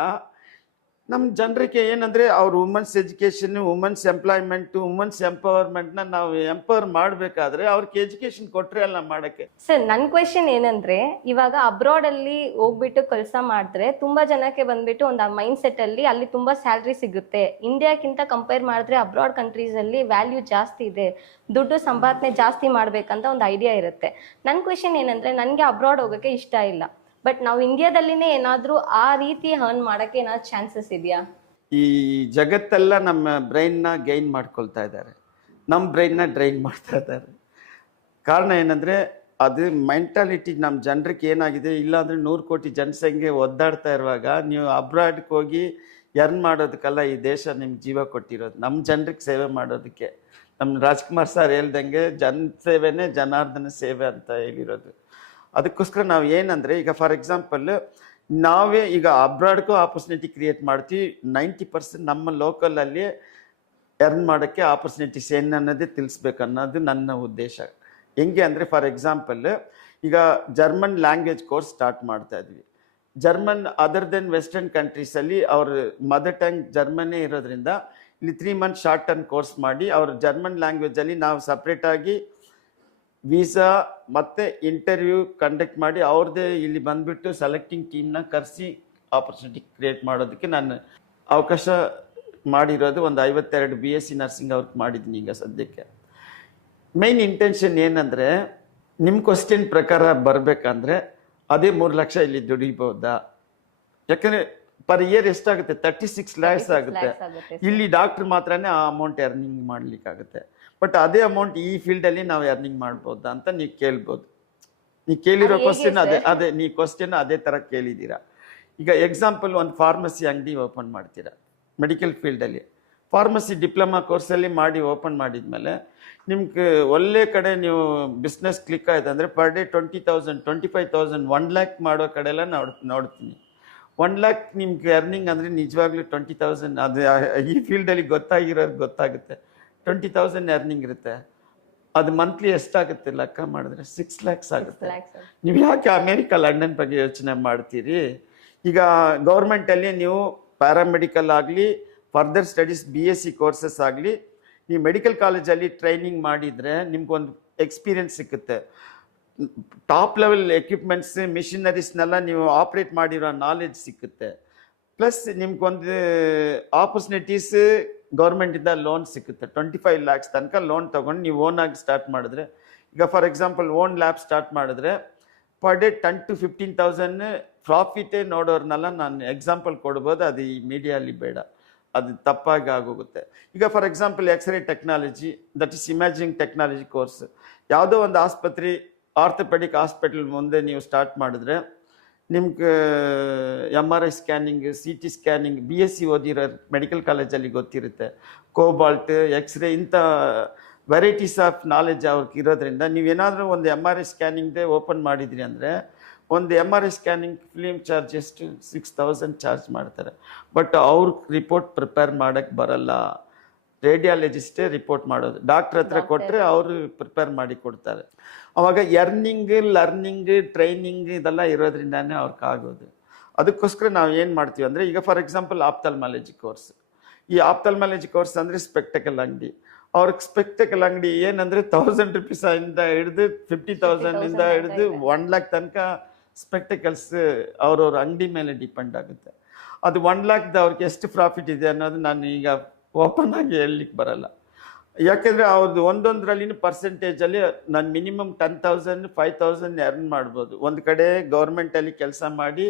ನಮ್ಮ ಜನರಿಗೆ ಏನಂದರೆ ಅವ್ರ women's education, women's employment, women's ಎಂಪವರ್ಮೆಂಟ್ನ ನಾವು ಎಂಪವರ್ ಮಾಡಬೇಕಾದ್ರೆ ಅವ್ರಿಗೆ ಎಜುಕೇಷನ್ ಕೊಟ್ಟರೆ ಅಲ್ಲ ಮಾಡೋಕ್ಕೆ. ಸರ್, ನನ್ನ ಕ್ವೆಶನ್ ಏನಂದ್ರೆ, ಇವಾಗ ಅಬ್ರಾಡಲ್ಲಿ ಹೋಗ್ಬಿಟ್ಟು ಕೆಲಸ ಮಾಡಿದ್ರೆ ತುಂಬಾ ಜನಕ್ಕೆ ಬಂದ್ಬಿಟ್ಟು ಒಂದು ಮೈಂಡ್ ಸೆಟ್ ಅಲ್ಲಿ ಅಲ್ಲಿ ತುಂಬಾ ಸ್ಯಾಲ್ರಿ ಸಿಗುತ್ತೆ. ಇಂಡಿಯಾಕ್ಕಿಂತ ಕಂಪೇರ್ ಮಾಡಿದ್ರೆ ಅಬ್ರಾಡ್ ಕಂಟ್ರೀಸ್ ಅಲ್ಲಿ ವ್ಯಾಲ್ಯೂ ಜಾಸ್ತಿ ಇದೆ, ದುಡ್ಡು ಸಂಪಾದನೆ ಜಾಸ್ತಿ ಮಾಡ್ಬೇಕಂತ ಒಂದು ಐಡಿಯಾ ಇರುತ್ತೆ. ನನ್ನ ಕ್ವೆಶನ್ ಏನಂದ್ರೆ, ನನಗೆ ಅಬ್ರಾಡ್ ಹೋಗೋಕ್ಕೆ ಇಷ್ಟ ಇಲ್ಲ, ಬಟ್ ನಾವು ಇಂಡಿಯಾದಲ್ಲಿನೇ ಏನಾದರೂ ಆ ರೀತಿ ಅರ್ನ್ ಮಾಡೋಕ್ಕೆ ಏನಾದ್ರು ಚಾನ್ಸಸ್ ಇದೆಯಾ? ಈ ಜಗತ್ತೆಲ್ಲ ನಮ್ಮ ಬ್ರೈನ್ನ ಗೈನ್ ಮಾಡ್ಕೊಳ್ತಾ ಇದ್ದಾರೆ, ನಮ್ಮ ಬ್ರೈನ್ನ ಡ್ರೈನ್ ಮಾಡ್ತಾ ಇದ್ದಾರೆ. ಕಾರಣ ಏನಂದರೆ ಅದು ಮೆಂಟಾಲಿಟಿ ನಮ್ಮ ಜನರಿಗೆ ಏನಾಗಿದೆ. ಇಲ್ಲಾಂದರೆ 100 ಕೋಟಿ ಜನಸಂಖ್ಯೆ ಒದ್ದಾಡ್ತಾ ಇರುವಾಗ ನೀವು ಅಬ್ರಾಡ್ಗೆ ಹೋಗಿ ಎರ್ನ್ ಮಾಡೋದಕ್ಕೆಲ್ಲ ಈ ದೇಶ ನಿಮ್ಗೆ ಜೀವ ಕೊಟ್ಟಿರೋದು, ನಮ್ಮ ಜನರಿಗೆ ಸೇವೆ ಮಾಡೋದಕ್ಕೆ. ನಮ್ಮ ರಾಜ್ಕುಮಾರ್ ಸರ್ ಹೇಳ್ದಂಗೆ ಜನ ಸೇವೆನೇ ಜನಾರ್ದನ ಸೇವೆ ಅಂತ ಹೇಳಿರೋದು. ಅದಕ್ಕೋಸ್ಕರ ನಾವು ಏನಂದರೆ, ಈಗ ಫಾರ್ ಎಕ್ಸಾಂಪಲ್ ನಾವೇ ಈಗ ಅಬ್ರಾಡ್ಗೂ ಆಪರ್ಚುನಿಟಿ ಕ್ರಿಯೇಟ್ ಮಾಡ್ತೀವಿ. 90% ನಮ್ಮ ಲೋಕಲಲ್ಲಿ ಎರ್ನ್ ಮಾಡೋಕ್ಕೆ ಆಪರ್ಚುನಿಟೀಸ್ ಏನು ಅನ್ನೋದೇ ತಿಳಿಸ್ಬೇಕು ಅನ್ನೋದು ನನ್ನ ಉದ್ದೇಶ. ಹೆಂಗೆ ಅಂದರೆ, ಫಾರ್ ಎಕ್ಸಾಂಪಲ್ ಈಗ ಜರ್ಮನ್ ಲ್ಯಾಂಗ್ವೇಜ್ ಕೋರ್ಸ್ ಸ್ಟಾರ್ಟ್ ಮಾಡ್ತಾ ಇದ್ವಿ. ಜರ್ಮನ್ ಅದರ್ ದೆನ್ ವೆಸ್ಟರ್ನ್ ಕಂಟ್ರೀಸಲ್ಲಿ ಅವ್ರ ಮದರ್ ಟಂಗ್ ಜರ್ಮನ್ನೇ ಇರೋದ್ರಿಂದ ಇಲ್ಲಿ 3 ಮಂತ್ ಶಾರ್ಟ್ ಟರ್ಮ್ ಕೋರ್ಸ್ ಮಾಡಿ ಅವ್ರ ಜರ್ಮನ್ ಲ್ಯಾಂಗ್ವೇಜಲ್ಲಿ ನಾವು ಸಪ್ರೇಟಾಗಿ ವೀಸಾ ಮತ್ತು ಇಂಟರ್ವ್ಯೂ ಕಂಡಕ್ಟ್ ಮಾಡಿ ಅವ್ರದ್ದೇ ಇಲ್ಲಿ ಬಂದುಬಿಟ್ಟು ಸೆಲೆಕ್ಟಿಂಗ್ ಟೀಮ್ನ ಕರೆಸಿ ಆಪರ್ಚುನಿಟಿ ಕ್ರಿಯೇಟ್ ಮಾಡೋದಕ್ಕೆ ನಾನು ಅವಕಾಶ ಮಾಡಿರೋದು. ಒಂದು 52 BSc ನರ್ಸಿಂಗ್ ಅವ್ರಿಗೆ ಮಾಡಿದ್ದೀನಿ ಈಗ ಸದ್ಯಕ್ಕೆ. ಮೇನ್ ಇಂಟೆನ್ಷನ್ ಏನಂದರೆ ನಿಮ್ಮ ಕ್ವಶನ್ ಪ್ರಕಾರ ಬರಬೇಕಂದ್ರೆ ಅದೇ 3 ಲಕ್ಷ ಇಲ್ಲಿ ದುಡಿಬೋದಾ? ಯಾಕಂದರೆ ಪರ್ ಇಯರ್ ಎಷ್ಟಾಗುತ್ತೆ? 36 lakhs ಆಗುತ್ತೆ. ಇಲ್ಲಿ ಡಾಕ್ಟ್ರ್ ಮಾತ್ರನೇ ಆ ಅಮೌಂಟ್ ಎರ್ನಿಂಗ್ ಮಾಡ್ಲಿಕ್ಕಾಗುತ್ತೆ. ಬಟ್ ಅದೇ ಅಮೌಂಟ್ ಈ ಫೀಲ್ಡಲ್ಲಿ ನಾವು ಎರ್ನಿಂಗ್ ಮಾಡ್ಬೋದಾ ಅಂತ ನೀವು ಕೇಳ್ಬೋದು. ನೀವು ಕೇಳಿರೋ ಕ್ವಶನ್ ಅದೇ ನೀವು ಕ್ವಶನ್ ಅದೇ ಥರ ಕೇಳಿದ್ದೀರಾ. ಈಗ ಎಕ್ಸಾಂಪಲ್, ಒಂದು ಫಾರ್ಮಸಿ ಅಂಗಡಿ ಓಪನ್ ಮಾಡ್ತೀರಾ ಮೆಡಿಕಲ್ ಫೀಲ್ಡಲ್ಲಿ. ಫಾರ್ಮಸಿ ಡಿಪ್ಲೊಮಾ ಕೋರ್ಸಲ್ಲಿ ಮಾಡಿ ಓಪನ್ ಮಾಡಿದ್ಮೇಲೆ ನಿಮ್ಗೆ ಒಳ್ಳೆ ಕಡೆ ನೀವು ಬಿಸ್ನೆಸ್ ಕ್ಲಿಕ್ ಆಯ್ತು ಅಂದರೆ ಪರ್ ಡೇ 20,000, 25,000, 1 lakh ಮಾಡೋ ಕಡೆ ಎಲ್ಲ ನೋಡ್ತೀನಿ. 1 lakh ನಿಮ್ಗೆ ಅರ್ನಿಂಗ್ ಅಂದರೆ ನಿಜವಾಗ್ಲೂ 20,000. ಅದು ಈ ಫೀಲ್ಡಲ್ಲಿ ಗೊತ್ತಾಗುತ್ತೆ 20,000 ಅರ್ನಿಂಗ್ ಇರುತ್ತೆ. ಅದು ಮಂತ್ಲಿ ಎಷ್ಟಾಗುತ್ತೆ ಲೆಕ್ಕ ಮಾಡಿದ್ರೆ 6 lakhs ಆಗುತ್ತೆ. ನೀವು ಯಾಕೆ ಅಮೇರಿಕಾ ಲಂಡನ್ ಬಗ್ಗೆ ಯೋಚನೆ ಮಾಡ್ತೀರಿ? ಈಗ ಗೌರ್ಮೆಂಟಲ್ಲಿ ನೀವು ಪ್ಯಾರಾಮೆಡಿಕಲ್ ಆಗಲಿ, ಫರ್ದರ್ ಸ್ಟಡೀಸ್ BSc ಕೋರ್ಸಸ್ ಆಗಲಿ, ನೀವು ಮೆಡಿಕಲ್ ಕಾಲೇಜಲ್ಲಿ ಟ್ರೈನಿಂಗ್ ಮಾಡಿದರೆ ನಿಮ್ಗೊಂದು ಎಕ್ಸ್ಪೀರಿಯನ್ಸ್ ಸಿಗುತ್ತೆ. ಟಾಪ್ ಲೆವೆಲ್ ಎಕ್ವಿಪ್ಮೆಂಟ್ಸ್, ಮಿಷಿನರೀಸ್ನೆಲ್ಲ ನೀವು ಆಪ್ರೇಟ್ ಮಾಡಿರೋ ನಾಲೆಡ್ಜ್ ಸಿಕ್ಕುತ್ತೆ. ಪ್ಲಸ್ ನಿಮ್ಗೊಂದು ಆಪರ್ಚುನಿಟೀಸ್ ಗೌರ್ಮೆಂಟಿಂದ ಲೋನ್ ಸಿಕ್ಕುತ್ತೆ. 25 lakhs ತನಕ ಲೋನ್ ತೊಗೊಂಡು ನೀವು ಓನಾಗಿ ಸ್ಟಾರ್ಟ್ ಮಾಡಿದ್ರೆ, ಈಗ for example own lab start ಮಾಡಿದ್ರೆ ಪರ್ ಡೇ 10 to 15,000 ಪ್ರಾಫಿಟೇ ನೋಡೋರ್ನೆಲ್ಲ ನಾನು ಎಕ್ಸಾಂಪಲ್ ಕೊಡ್ಬೋದು. ಅದು ಈ ಮೀಡಿಯಲ್ಲಿ ಬೇಡ, ಅದು ತಪ್ಪಾಗಿ ಆಗೋಗುತ್ತೆ. ಈಗ for example x ray technology, that is imaging technology course. ಯಾವುದೋ ಒಂದು ಆಸ್ಪತ್ರೆ, ಆರ್ಥೋಪೆಡಿಕ್ ಹಾಸ್ಪಿಟಲ್ ಮುಂದೆ ನೀವು ಸ್ಟಾರ್ಟ್ ಮಾಡಿದ್ರೆ ನಿಮ್ಗೆ MRI scanning, CT scanning BSc ಓದಿರೋ ಮೆಡಿಕಲ್ ಕಾಲೇಜಲ್ಲಿ ಗೊತ್ತಿರುತ್ತೆ. ಕೋಬಾಲ್ಟ್, ಎಕ್ಸ್ರೇ ಇಂಥ ವೆರೈಟೀಸ್ ಆಫ್ ನಾಲೆಡ್ಜ್ ಅವ್ರಿಗೆ ಇರೋದ್ರಿಂದ ನೀವೇನಾದರೂ ಒಂದು MRI ಸ್ಕ್ಯಾನಿಂಗ್ದೇ ಓಪನ್ ಮಾಡಿದ್ರಿ ಅಂದರೆ ಒಂದು MRI ಸ್ಕ್ಯಾನಿಂಗ್ ಫಿಲ್ಮ್ ಚಾರ್ಜ್ ಎಷ್ಟು? 6,000 ಚಾರ್ಜ್ ಮಾಡ್ತಾರೆ. ಬಟ್ ಅವ್ರಿಗೆ ರಿಪೋರ್ಟ್ ಪ್ರಿಪೇರ್ ಮಾಡೋಕ್ಕೆ ಬರಲ್ಲ. ರೇಡಿಯಾಲಜಿಸ್ಟೇ ರಿಪೋರ್ಟ್ ಮಾಡೋದು. ಡಾಕ್ಟ್ರ್ ಹತ್ರ ಕೊಟ್ಟರೆ ಅವರು ಪ್ರಿಪೇರ್ ಮಾಡಿ ಕೊಡ್ತಾರೆ. ಅವಾಗ ಎರ್ನಿಂಗ್, ಲರ್ನಿಂಗ್, ಟ್ರೈನಿಂಗ್ ಇದೆಲ್ಲ ಇರೋದ್ರಿಂದಾನೇ ಅವ್ರಿಗೆ ಆಗೋದು. ಅದಕ್ಕೋಸ್ಕರ ನಾವು ಏನು ಮಾಡ್ತೀವಿ ಅಂದರೆ, ಈಗ ಫಾರ್ ಎಕ್ಸಾಂಪಲ್ ಆಪ್ಥಲ್ಮಾಲಜಿ ಕೋರ್ಸ್. ಈ ಆಪ್ಥಲ್ಮಾಲಜಿ ಕೋರ್ಸ್ ಅಂದರೆ ಸ್ಪೆಕ್ಟಕಲ್ ಅಂಗಡಿ. ಅವ್ರಿಗೆ ಸ್ಪೆಕ್ಟಕಲ್ ಅಂಗಡಿ ಏನಂದರೆ 1,000 rupees ಇಂದ ಹಿಡಿದು 50,000 ಇಂದ ಹಿಡಿದು 1 lakh ತನಕ ಸ್ಪೆಕ್ಟಕಲ್ಸ್ ಅವ್ರವ್ರ ಅಂಗಡಿ ಮೇಲೆ ಡಿಪೆಂಡ್ ಆಗುತ್ತೆ. ಅದು 1 lakh ಅವ್ರಿಗೆ ಎಷ್ಟು ಪ್ರಾಫಿಟ್ ಇದೆ ಅನ್ನೋದು ನಾನು ಈಗ ಓಪನ್ ಆಗಿ ಹೇಳಲಿಕ್ಕೆ ಬರಲ್ಲ. ಯಾಕೆಂದರೆ ಅವ್ರದ್ದು ಒಂದೊಂದರಲ್ಲಿನ ಪರ್ಸೆಂಟೇಜಲ್ಲಿ ನಾನು ಮಿನಿಮಮ್ 10,000, 5,000 ಎರ್ನ್ ಮಾಡ್ಬೋದು. ಒಂದು ಕಡೆ ಗೌರ್ಮೆಂಟಲ್ಲಿ ಕೆಲಸ ಮಾಡಿ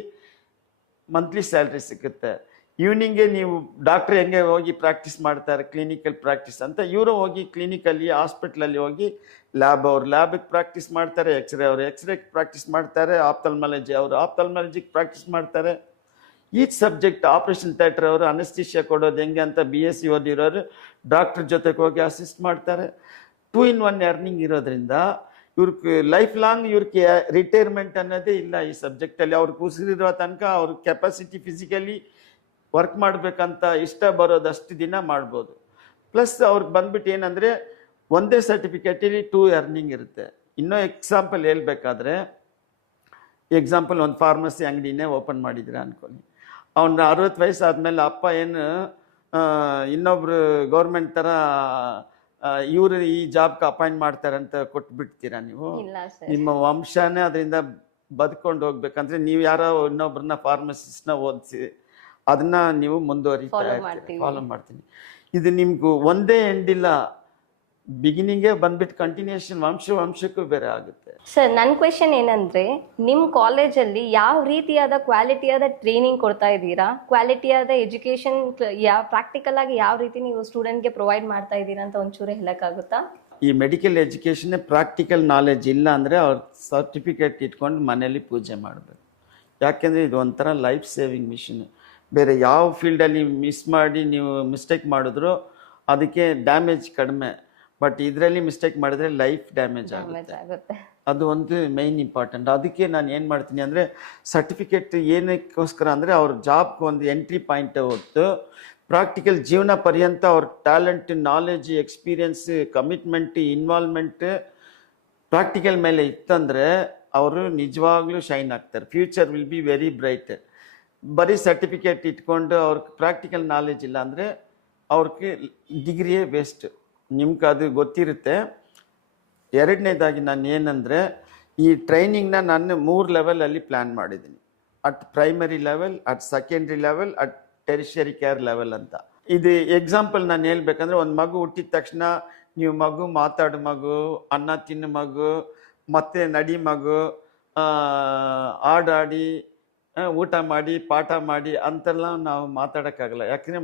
ಮಂತ್ಲಿ ಸ್ಯಾಲ್ರಿ ಸಿಗುತ್ತೆ. ಈವ್ನಿಂಗ್ಗೆ ನೀವು ಡಾಕ್ಟ್ರ್ ಹೆಂಗೆ ಹೋಗಿ ಪ್ರಾಕ್ಟೀಸ್ ಮಾಡ್ತಾರೆ, ಕ್ಲಿನಿಕಲ್ ಪ್ರಾಕ್ಟೀಸ್ ಅಂತ, ಇವರು ಹೋಗಿ ಕ್ಲಿನಿಕಲ್ಲಿ, ಹಾಸ್ಪಿಟ್ಲಲ್ಲಿ ಹೋಗಿ ಅವ್ರು ಲ್ಯಾಬಿಗೆ ಪ್ರಾಕ್ಟೀಸ್ ಮಾಡ್ತಾರೆ, ಅವ್ರು ಎಕ್ಸ್ರೇಗೆ ಪ್ರಾಕ್ಟೀಸ್ ಮಾಡ್ತಾರೆ, ಅವರು ಆಪ್ಥಲ್ಮಾಲಜಿಗೆ ಪ್ರಾಕ್ಟೀಸ್ ಮಾಡ್ತಾರೆ. ಈಚ್ ಸಬ್ಜೆಕ್ಟ್, ಆಪ್ರೇಷನ್ ಥಿಯೇಟರ್ ಅವರು ಅನಸ್ಟಿಷಿಯಾ ಕೊಡೋದು ಹೆಂಗೆ ಅಂತ BSc ಓದಿರೋರು ಡಾಕ್ಟ್ರ್ ಜೊತೆಗೆ ಹೋಗಿ ಅಸಿಸ್ಟ್ ಮಾಡ್ತಾರೆ. 2 in 1 ಎರ್ನಿಂಗ್ ಇರೋದ್ರಿಂದ ಇವ್ರಿಗೆ ಲೈಫ್ ಲಾಂಗ್ ಇವ್ರಿಗೆ ರಿಟೈರ್ಮೆಂಟ್ ಅನ್ನೋದೇ ಇಲ್ಲ. ಈ ಸಬ್ಜೆಕ್ಟಲ್ಲಿ ಅವ್ರಿಗೆ ಉಸಿರಿರೋ ತನಕ ಅವ್ರ ಕೆಪಾಸಿಟಿ ಫಿಸಿಕಲಿ ವರ್ಕ್ ಮಾಡಬೇಕಂತ ಇಷ್ಟ ಬರೋದಷ್ಟು ದಿನ ಮಾಡ್ಬೋದು. ಪ್ಲಸ್ ಅವ್ರಿಗೆ ಬಂದ್ಬಿಟ್ಟು ಏನಂದರೆ ಒಂದೇ ಸರ್ಟಿಫಿಕೇಟಲ್ಲಿ 2 ಎರ್ನಿಂಗ್ ಇರುತ್ತೆ. ಇನ್ನೂ ಎಕ್ಸಾಂಪಲ್ ಹೇಳ್ಬೇಕಾದ್ರೆ, ಎಕ್ಸಾಂಪಲ್ ಒಂದು ಫಾರ್ಮಸಿ ಅಂಗಡಿನೇ ಓಪನ್ ಮಾಡಿದ್ರೆ ಅನ್ಕೊಳ್ಳಿ. ಅವ್ನು 60 ವಯಸ್ಸು ಆದಮೇಲೆ ಅಪ್ಪ ಏನು ಇನ್ನೊಬ್ರು ಗೌರ್ಮೆಂಟ್ ಥರ ಇವರು ಈ ಜಾಬ್ಗೆ ಅಪಾಯಿಂಟ್ ಮಾಡ್ತಾರೆ ಅಂತ ಕೊಟ್ಬಿಡ್ತೀರಾ ನೀವು? ನಿಮ್ಮ ವಂಶನೇ ಅದರಿಂದ ಬದುಕೊಂಡು ಹೋಗ್ಬೇಕಂದ್ರೆ ನೀವು ಯಾರೋ ಇನ್ನೊಬ್ರನ್ನ ಫಾರ್ಮಸಿಸ್ಟ್ನ ಓದಿಸಿ ಅದನ್ನ ನೀವು ಮುಂದುವರಿತಾ ಫಾಲೋ ಮಾಡ್ತೀನಿ. ಇದು ನಿಮ್ಗೂ ಒಂದೇ ಎಂಡಿಲ್ಲ, ಬಿಗಿನಿಂಗೇ ಬಂದ್ಬಿಟ್ಟು ಕಂಟಿನ್ಯೂಷನ್ ವಂಶಕ್ಕೂ ಬೇರೆ ಆಗುತ್ತೆ. ಸರ್, ನನ್ನ ಕ್ವೆಶನ್ ಏನಂದ್ರೆ, ನಿಮ್ಮ ಕಾಲೇಜಲ್ಲಿ ಯಾವ ರೀತಿಯಾದ ಕ್ವಾಲಿಟಿಯಾದ ಟ್ರೈನಿಂಗ್ ಕೊಡ್ತಾ ಇದ್ದೀರಾ? ಕ್ವಾಲಿಟಿಯಾದ ಎಜುಕೇಶನ್ ಪ್ರಾಕ್ಟಿಕಲ್ ಆಗಿ ಯಾವ ರೀತಿ ನೀವು ಸ್ಟೂಡೆಂಟ್ಗೆ ಪ್ರೊವೈಡ್ ಮಾಡ್ತಾ ಇದ್ದೀರಾ ಅಂತ ಒಂಚೂರು ಹೇಳಕ್ಕಾಗುತ್ತಾ? ಈ ಮೆಡಿಕಲ್ ಎಜುಕೇಷನ್ ಪ್ರಾಕ್ಟಿಕಲ್ ನಾಲೆಜ್ ಇಲ್ಲ ಅಂದರೆ ಅವ್ರ ಸರ್ಟಿಫಿಕೇಟ್ ಇಟ್ಕೊಂಡು ಮನೇಲಿ ಪೂಜೆ ಮಾಡಬೇಕು. ಯಾಕೆಂದರೆ ಇದು ಒಂಥರ ಲೈಫ್ ಸೇವಿಂಗ್ ಮಿಷನ್. ಬೇರೆ ಯಾವ ಫೀಲ್ಡಲ್ಲಿ ಮಿಸ್ ಮಾಡಿ ನೀವು ಮಿಸ್ಟೇಕ್ ಮಾಡಿದ್ರು ಅದಕ್ಕೆ ಡ್ಯಾಮೇಜ್ ಕಡಿಮೆ, ಬಟ್ ಇದರಲ್ಲಿ ಮಿಸ್ಟೇಕ್ ಮಾಡಿದ್ರೆ ಲೈಫ್ ಡ್ಯಾಮೇಜ್ ಆಗುತ್ತೆ. ಅದು ಒಂದು ಮೇಯ್ನ್ ಇಂಪಾರ್ಟೆಂಟ್. ಅದಕ್ಕೆ ನಾನು ಏನು ಮಾಡ್ತೀನಿ ಅಂದರೆ, ಸರ್ಟಿಫಿಕೇಟ್ ಏನಕ್ಕೋಸ್ಕರ ಅಂದರೆ ಅವ್ರ ಜಾಬ್ಗೆ ಒಂದು ಎಂಟ್ರಿ ಪಾಯಿಂಟ್ ಹೊತ್ತು ಪ್ರಾಕ್ಟಿಕಲ್ ಜೀವನ ಪರ್ಯಂತ ಅವ್ರ talent, knowledge, experience, commitment, involvement practical ಮೇಲೆ ಇತ್ತಂದರೆ ಅವರು ನಿಜವಾಗ್ಲೂ ಶೈನ್ ಆಗ್ತಾರೆ. Future will be very bright. ಬರೀ ಸರ್ಟಿಫಿಕೇಟ್ ಇಟ್ಕೊಂಡು ಅವ್ರಿಗೆ ಪ್ರಾಕ್ಟಿಕಲ್ ನಾಲೆಜ್ ಇಲ್ಲ ಅಂದರೆ ಅವ್ರಿಗೆ ಡಿಗ್ರಿಯೇ ವೇಸ್ಟ್. ನಿಮ್ಗೆ ಅದು ಗೊತ್ತಿರುತ್ತೆ. ಎರಡನೇದಾಗಿ ನಾನು ಏನಂದರೆ, ಈ ಟ್ರೈನಿಂಗ್ನ ನಾನು 3 ಲೆವೆಲಲ್ಲಿ ಪ್ಲ್ಯಾನ್ ಮಾಡಿದ್ದೀನಿ. At primary level, at secondary level, at tertiary care level ಅಂತ. ಇದು ಎಕ್ಸಾಂಪಲ್ ನಾನು ಹೇಳ್ಬೇಕಂದ್ರೆ, ಒಂದು ಮಗು ಹುಟ್ಟಿದ ತಕ್ಷಣ ನೀವು ಮಗು ಮಾತಾಡೋ ಮಗು, ಅನ್ನ ತಿನ್ನೋ ಮಗು, ಮತ್ತೆ ನಡಿ ಮಗು, ಆಡಾಡಿ, ಊಟ ಮಾಡಿ, ಪಾಠ ಮಾಡಿ ಅಂತೆಲ್ಲ ನಾವು ಮಾತಾಡೋಕ್ಕಾಗಲ್ಲ. ಯಾಕಂದರೆ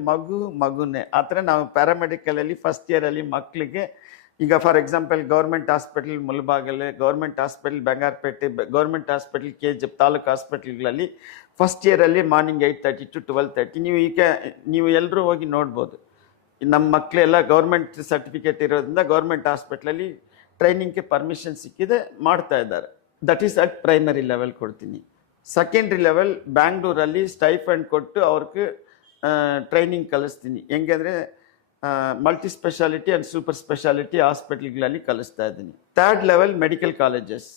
ಮಗುನೇ. ಆ ಥರ ನಾವು ಪ್ಯಾರಾಮೆಡಿಕಲಲ್ಲಿ ಫಸ್ಟ್ ಇಯರಲ್ಲಿ ಮಕ್ಕಳಿಗೆ, ಈಗ ಫಾರ್ ಎಕ್ಸಾಂಪಲ್ ಗೌರ್ಮೆಂಟ್ ಹಾಸ್ಪಿಟಲ್ ಮುಳಬಾಗಲೆ, government hospital Bangarapete, government hospital KGF taluk ಹಾಸ್ಪಿಟಲ್ಗಳಲ್ಲಿ ಫಸ್ಟ್ ಇಯರಲ್ಲಿ ಮಾರ್ನಿಂಗ್ 8:30 to 12:30 ನೀವು ಎಲ್ಲರೂ ಹೋಗಿ ನೋಡ್ಬೋದು. ನಮ್ಮ ಮಕ್ಕಳೆಲ್ಲ ಗೌರ್ಮೆಂಟ್ ಸರ್ಟಿಫಿಕೇಟ್ ಇರೋದ್ರಿಂದ ಗೌರ್ಮೆಂಟ್ ಹಾಸ್ಪಿಟ್ಲಲ್ಲಿ ಟ್ರೈನಿಂಗ್ಗೆ ಪರ್ಮಿಷನ್ ಸಿಕ್ಕಿದೆ, ಮಾಡ್ತಾ ಇದ್ದಾರೆ. That is at primary level ಕೊಡ್ತೀನಿ. ಸೆಕೆಂಡ್ರಿ ಲೆವೆಲ್ ಬ್ಯಾಂಗ್ಳೂರಲ್ಲಿ ಸ್ಟೈಫಂಡ್ ಕೊಟ್ಟು ಅವ್ರಿಗೆ ಟ್ರೈನಿಂಗ್ ಕಲಿಸ್ತೀನಿ. ಹೆಂಗೆಂದರೆ multi speciality and super speciality ಹಾಸ್ಪಿಟ್ಲ್ಗಳಲ್ಲಿ ಕಲಿಸ್ತಾ ಇದ್ದೀನಿ. Third level medical colleges.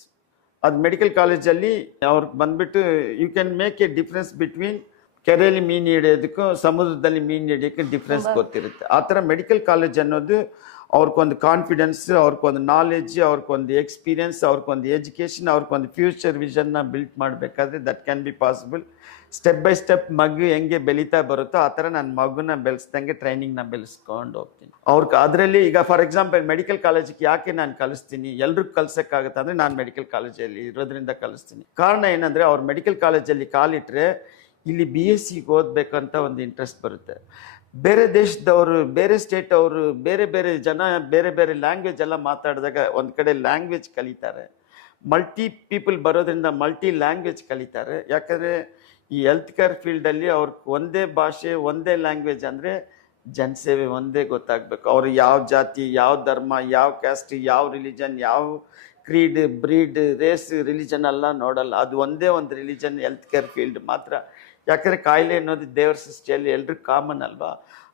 ಅದು ಮೆಡಿಕಲ್ ಕಾಲೇಜಲ್ಲಿ ಅವ್ರಿಗೆ ಬಂದುಬಿಟ್ಟು you can make a difference between ಕೆರೆಯಲ್ಲಿ ಮೀನು ಹಿಡಿಯೋದಕ್ಕೂ ಸಮುದ್ರದಲ್ಲಿ ಮೀನು ಹಿಡಿಯೋಕ್ಕೆ ಡಿಫ್ರೆನ್ಸ್ ಗೊತ್ತಿರುತ್ತೆ. ಆ ಥರ ಮೆಡಿಕಲ್ ಕಾಲೇಜ್ ಅನ್ನೋದು ಅವ್ರಿಗೊಂದು ಕಾನ್ಫಿಡೆನ್ಸ್, ಅವ್ರಿಗೊಂದು ನಾಲೆಡ್ಜ್, ಅವ್ರಿಗೊಂದು ಎಕ್ಸ್ಪೀರಿಯನ್ಸ್, ಅವ್ರಿಗೊಂದು ಎಜುಕೇಷನ್, ಅವ್ರಿಗೊಂದು ಫ್ಯೂಚರ್ ವಿಷನ್ನ ಬಿಲ್ಟ್ ಮಾಡಬೇಕಾದ್ರೆ that can be possible. Step by step ಮಗು ಹೆಂಗೆ ಬೆಳೀತಾ ಬರುತ್ತೋ ಆ ಥರ ನಾನು ಮಗುನ ಬೆಳೆಸ್ದಂಗೆ ಟ್ರೈನಿಂಗ್ನ ಬೆಳೆಸ್ಕೊಂಡು ಹೋಗ್ತೀನಿ ಅವ್ರಿಗೆ. ಅದರಲ್ಲಿ ಈಗ ಫಾರ್ ಎಕ್ಸಾಂಪಲ್ ಮೆಡಿಕಲ್ ಕಾಲೇಜಿಗೆ ಯಾಕೆ ನಾನು ಕಲಿಸ್ತೀನಿ, ಎಲ್ರಿಗೂ ಕಲಿಸೋಕ್ಕಾಗುತ್ತೆ ಅಂದರೆ ನಾನು ಮೆಡಿಕಲ್ ಕಾಲೇಜಲ್ಲಿ ಇರೋದ್ರಿಂದ ಕಲಿಸ್ತೀನಿ. ಕಾರಣ ಏನಂದರೆ, ಅವ್ರು ಮೆಡಿಕಲ್ ಕಾಲೇಜಲ್ಲಿ ಕಾಲಿಟ್ಟರೆ ಇಲ್ಲಿ BSc ಓದಬೇಕಂತ ಒಂದು ಇಂಟ್ರೆಸ್ಟ್ ಬರುತ್ತೆ. ಬೇರೆ ದೇಶದವರು, ಬೇರೆ ಸ್ಟೇಟ್ ಅವರು, ಬೇರೆ ಬೇರೆ ಜನ ಬೇರೆ ಬೇರೆ ಲ್ಯಾಂಗ್ವೇಜ್ ಎಲ್ಲ ಮಾತಾಡಿದಾಗ ಒಂದು ಕಡೆ ಲ್ಯಾಂಗ್ವೇಜ್ ಕಲಿತಾರೆ. ಮಲ್ಟಿ ಪೀಪಲ್ ಬರೋದ್ರಿಂದ ಮಲ್ಟಿ ಲ್ಯಾಂಗ್ವೇಜ್ ಕಲಿತಾರೆ. ಯಾಕಂದರೆ ಈ ಹೆಲ್ತ್ ಕೇರ್ ಫೀಲ್ಡಲ್ಲಿ ಅವ್ರಿಗೆ ಒಂದೇ ಭಾಷೆ, ಒಂದೇ ಲ್ಯಾಂಗ್ವೇಜ್ ಅಂದರೆ ಜನಸೇವೆ ಒಂದೇ ಗೊತ್ತಾಗಬೇಕು. ಅವರು ಯಾವ ಜಾತಿ, ಯಾವ ಧರ್ಮ, ಯಾವ ಕ್ಯಾಸ್ಟ್, ಯಾವ ರಿಲಿಜನ್, ಯಾವ ಕ್ರೀಡ್, ಬ್ರೀಡ್, ರೇಸ್, ರಿಲಿಜನ್ ಎಲ್ಲ ನೋಡಲ್ಲ. ಅದು ಒಂದೇ ಒಂದು ರಿಲಿಜನ್ ಹೆಲ್ತ್ ಕೇರ್ ಫೀಲ್ಡ್ ಮಾತ್ರ. ಯಾಕಂದರೆ ಕಾಯಿಲೆ ಅನ್ನೋದು ದೇವ್ರ ಸೃಷ್ಟಿಯಲ್ಲಿ ಎಲ್ರಿಗೂ ಕಾಮನ್ ಅಲ್ವಾ.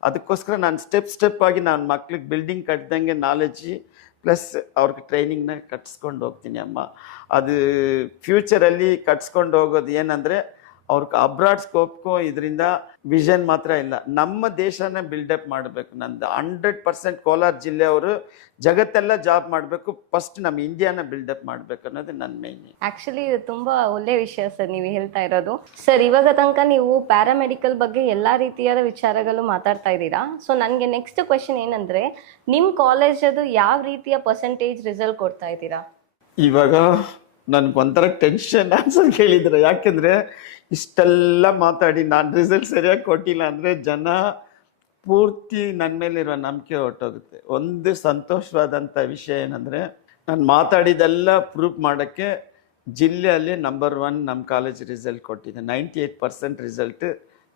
ಅದಕ್ಕೋಸ್ಕರ ನಾನು ಸ್ಟೆಪ್ ಆಗಿ ನಾನು ಮಕ್ಳಿಗೆ ಬಿಲ್ಡಿಂಗ್ ಕಟ್ಟಿದಂಗೆ ನಾಲೆಜ್ ಪ್ಲಸ್ ಅವ್ರಿಗೆ ಟ್ರೈನಿಂಗ್ನ ಕಟ್ಸ್ಕೊಂಡು ಹೋಗ್ತೀನಿ ಅಮ್ಮ. ಅದು ಫ್ಯೂಚರಲ್ಲಿ ಕಟ್ಸ್ಕೊಂಡು ಹೋಗೋದು ಏನಂದರೆ, ಅವ್ರಿಗೆ ಅಬ್ರಾಡ್ ಸ್ಕೋಪ್ಗೂ ಇದರಿಂದ ವಿಷನ್ ಮಾತ್ರ ಇಲ್ಲ, ನಮ್ಮ ದೇಶನ ಬಿಲ್ಡಪ್ ಮಾಡಬೇಕು. ನಂದು 100% ಕೋಲಾರ ಜಿಲ್ಲೆಯವರು ಜಗತ್ತೆಲ್ಲ ಜಾಬ್ ಮಾಡಬೇಕು, ಫಸ್ಟ್ ನಮ್ಮ ಇಂಡಿಯಾನ ಬಿಲ್ಡಪ್ ಮಾಡಬೇಕು ಅನ್ನೋದು ನನ್ನ ಮೇನ್. ಆಕ್ಚುಲಿ ಇದು ತುಂಬಾ ಒಳ್ಳೆ ವಿಷಯ ಸರ್ ನೀವು ಹೇಳ್ತಾ ಇರೋದು. ಸರ್, ಇವಾಗ ತನಕ ನೀವು ಪ್ಯಾರಾಮೆಡಿಕಲ್ ಬಗ್ಗೆ ಎಲ್ಲಾ ರೀತಿಯಾದ ವಿಚಾರಗಳು ಮಾತಾಡ್ತಾ ಇದ್ದೀರಾ. ಸೊ ನನಗೆ ನೆಕ್ಸ್ಟ್ ಕ್ವೆಶನ್ ಏನಂದ್ರೆ, ನಿಮ್ಮ ಕಾಲೇಜದು ಯಾವ ರೀತಿಯ ಪರ್ಸೆಂಟೇಜ್ ರಿಸಲ್ಟ್ ಕೊಡ್ತಾ ಇದ್ದೀರಾ? ಇವಾಗ ನನಗೊಂಥರ ಟೆನ್ಷನ್ ಆನ್ಸರ್ ಕೇಳಿದ್ರೆ, ಯಾಕೆಂದರೆ ಇಷ್ಟೆಲ್ಲ ಮಾತಾಡಿ ನಾನು ರಿಸಲ್ಟ್ ಸರಿಯಾಗಿ ಕೊಟ್ಟಿಲ್ಲ ಅಂದರೆ ಜನ ಪೂರ್ತಿ ನನ್ನ ಮೇಲಿರೋ ನಂಬಿಕೆ ಹೊರಟೋಗುತ್ತೆ. ಒಂದು ಸಂತೋಷವಾದಂಥ ವಿಷಯ ಏನಂದರೆ, ನಾನು ಮಾತಾಡಿದೆಲ್ಲ ಪ್ರೂಫ್ ಮಾಡೋಕ್ಕೆ ಜಿಲ್ಲೆಯಲ್ಲಿ ನಂಬರ್ 1 ನಮ್ಮ ಕಾಲೇಜ್ ರಿಸಲ್ಟ್ ಕೊಟ್ಟಿದೆ. 98% ರಿಸಲ್ಟ್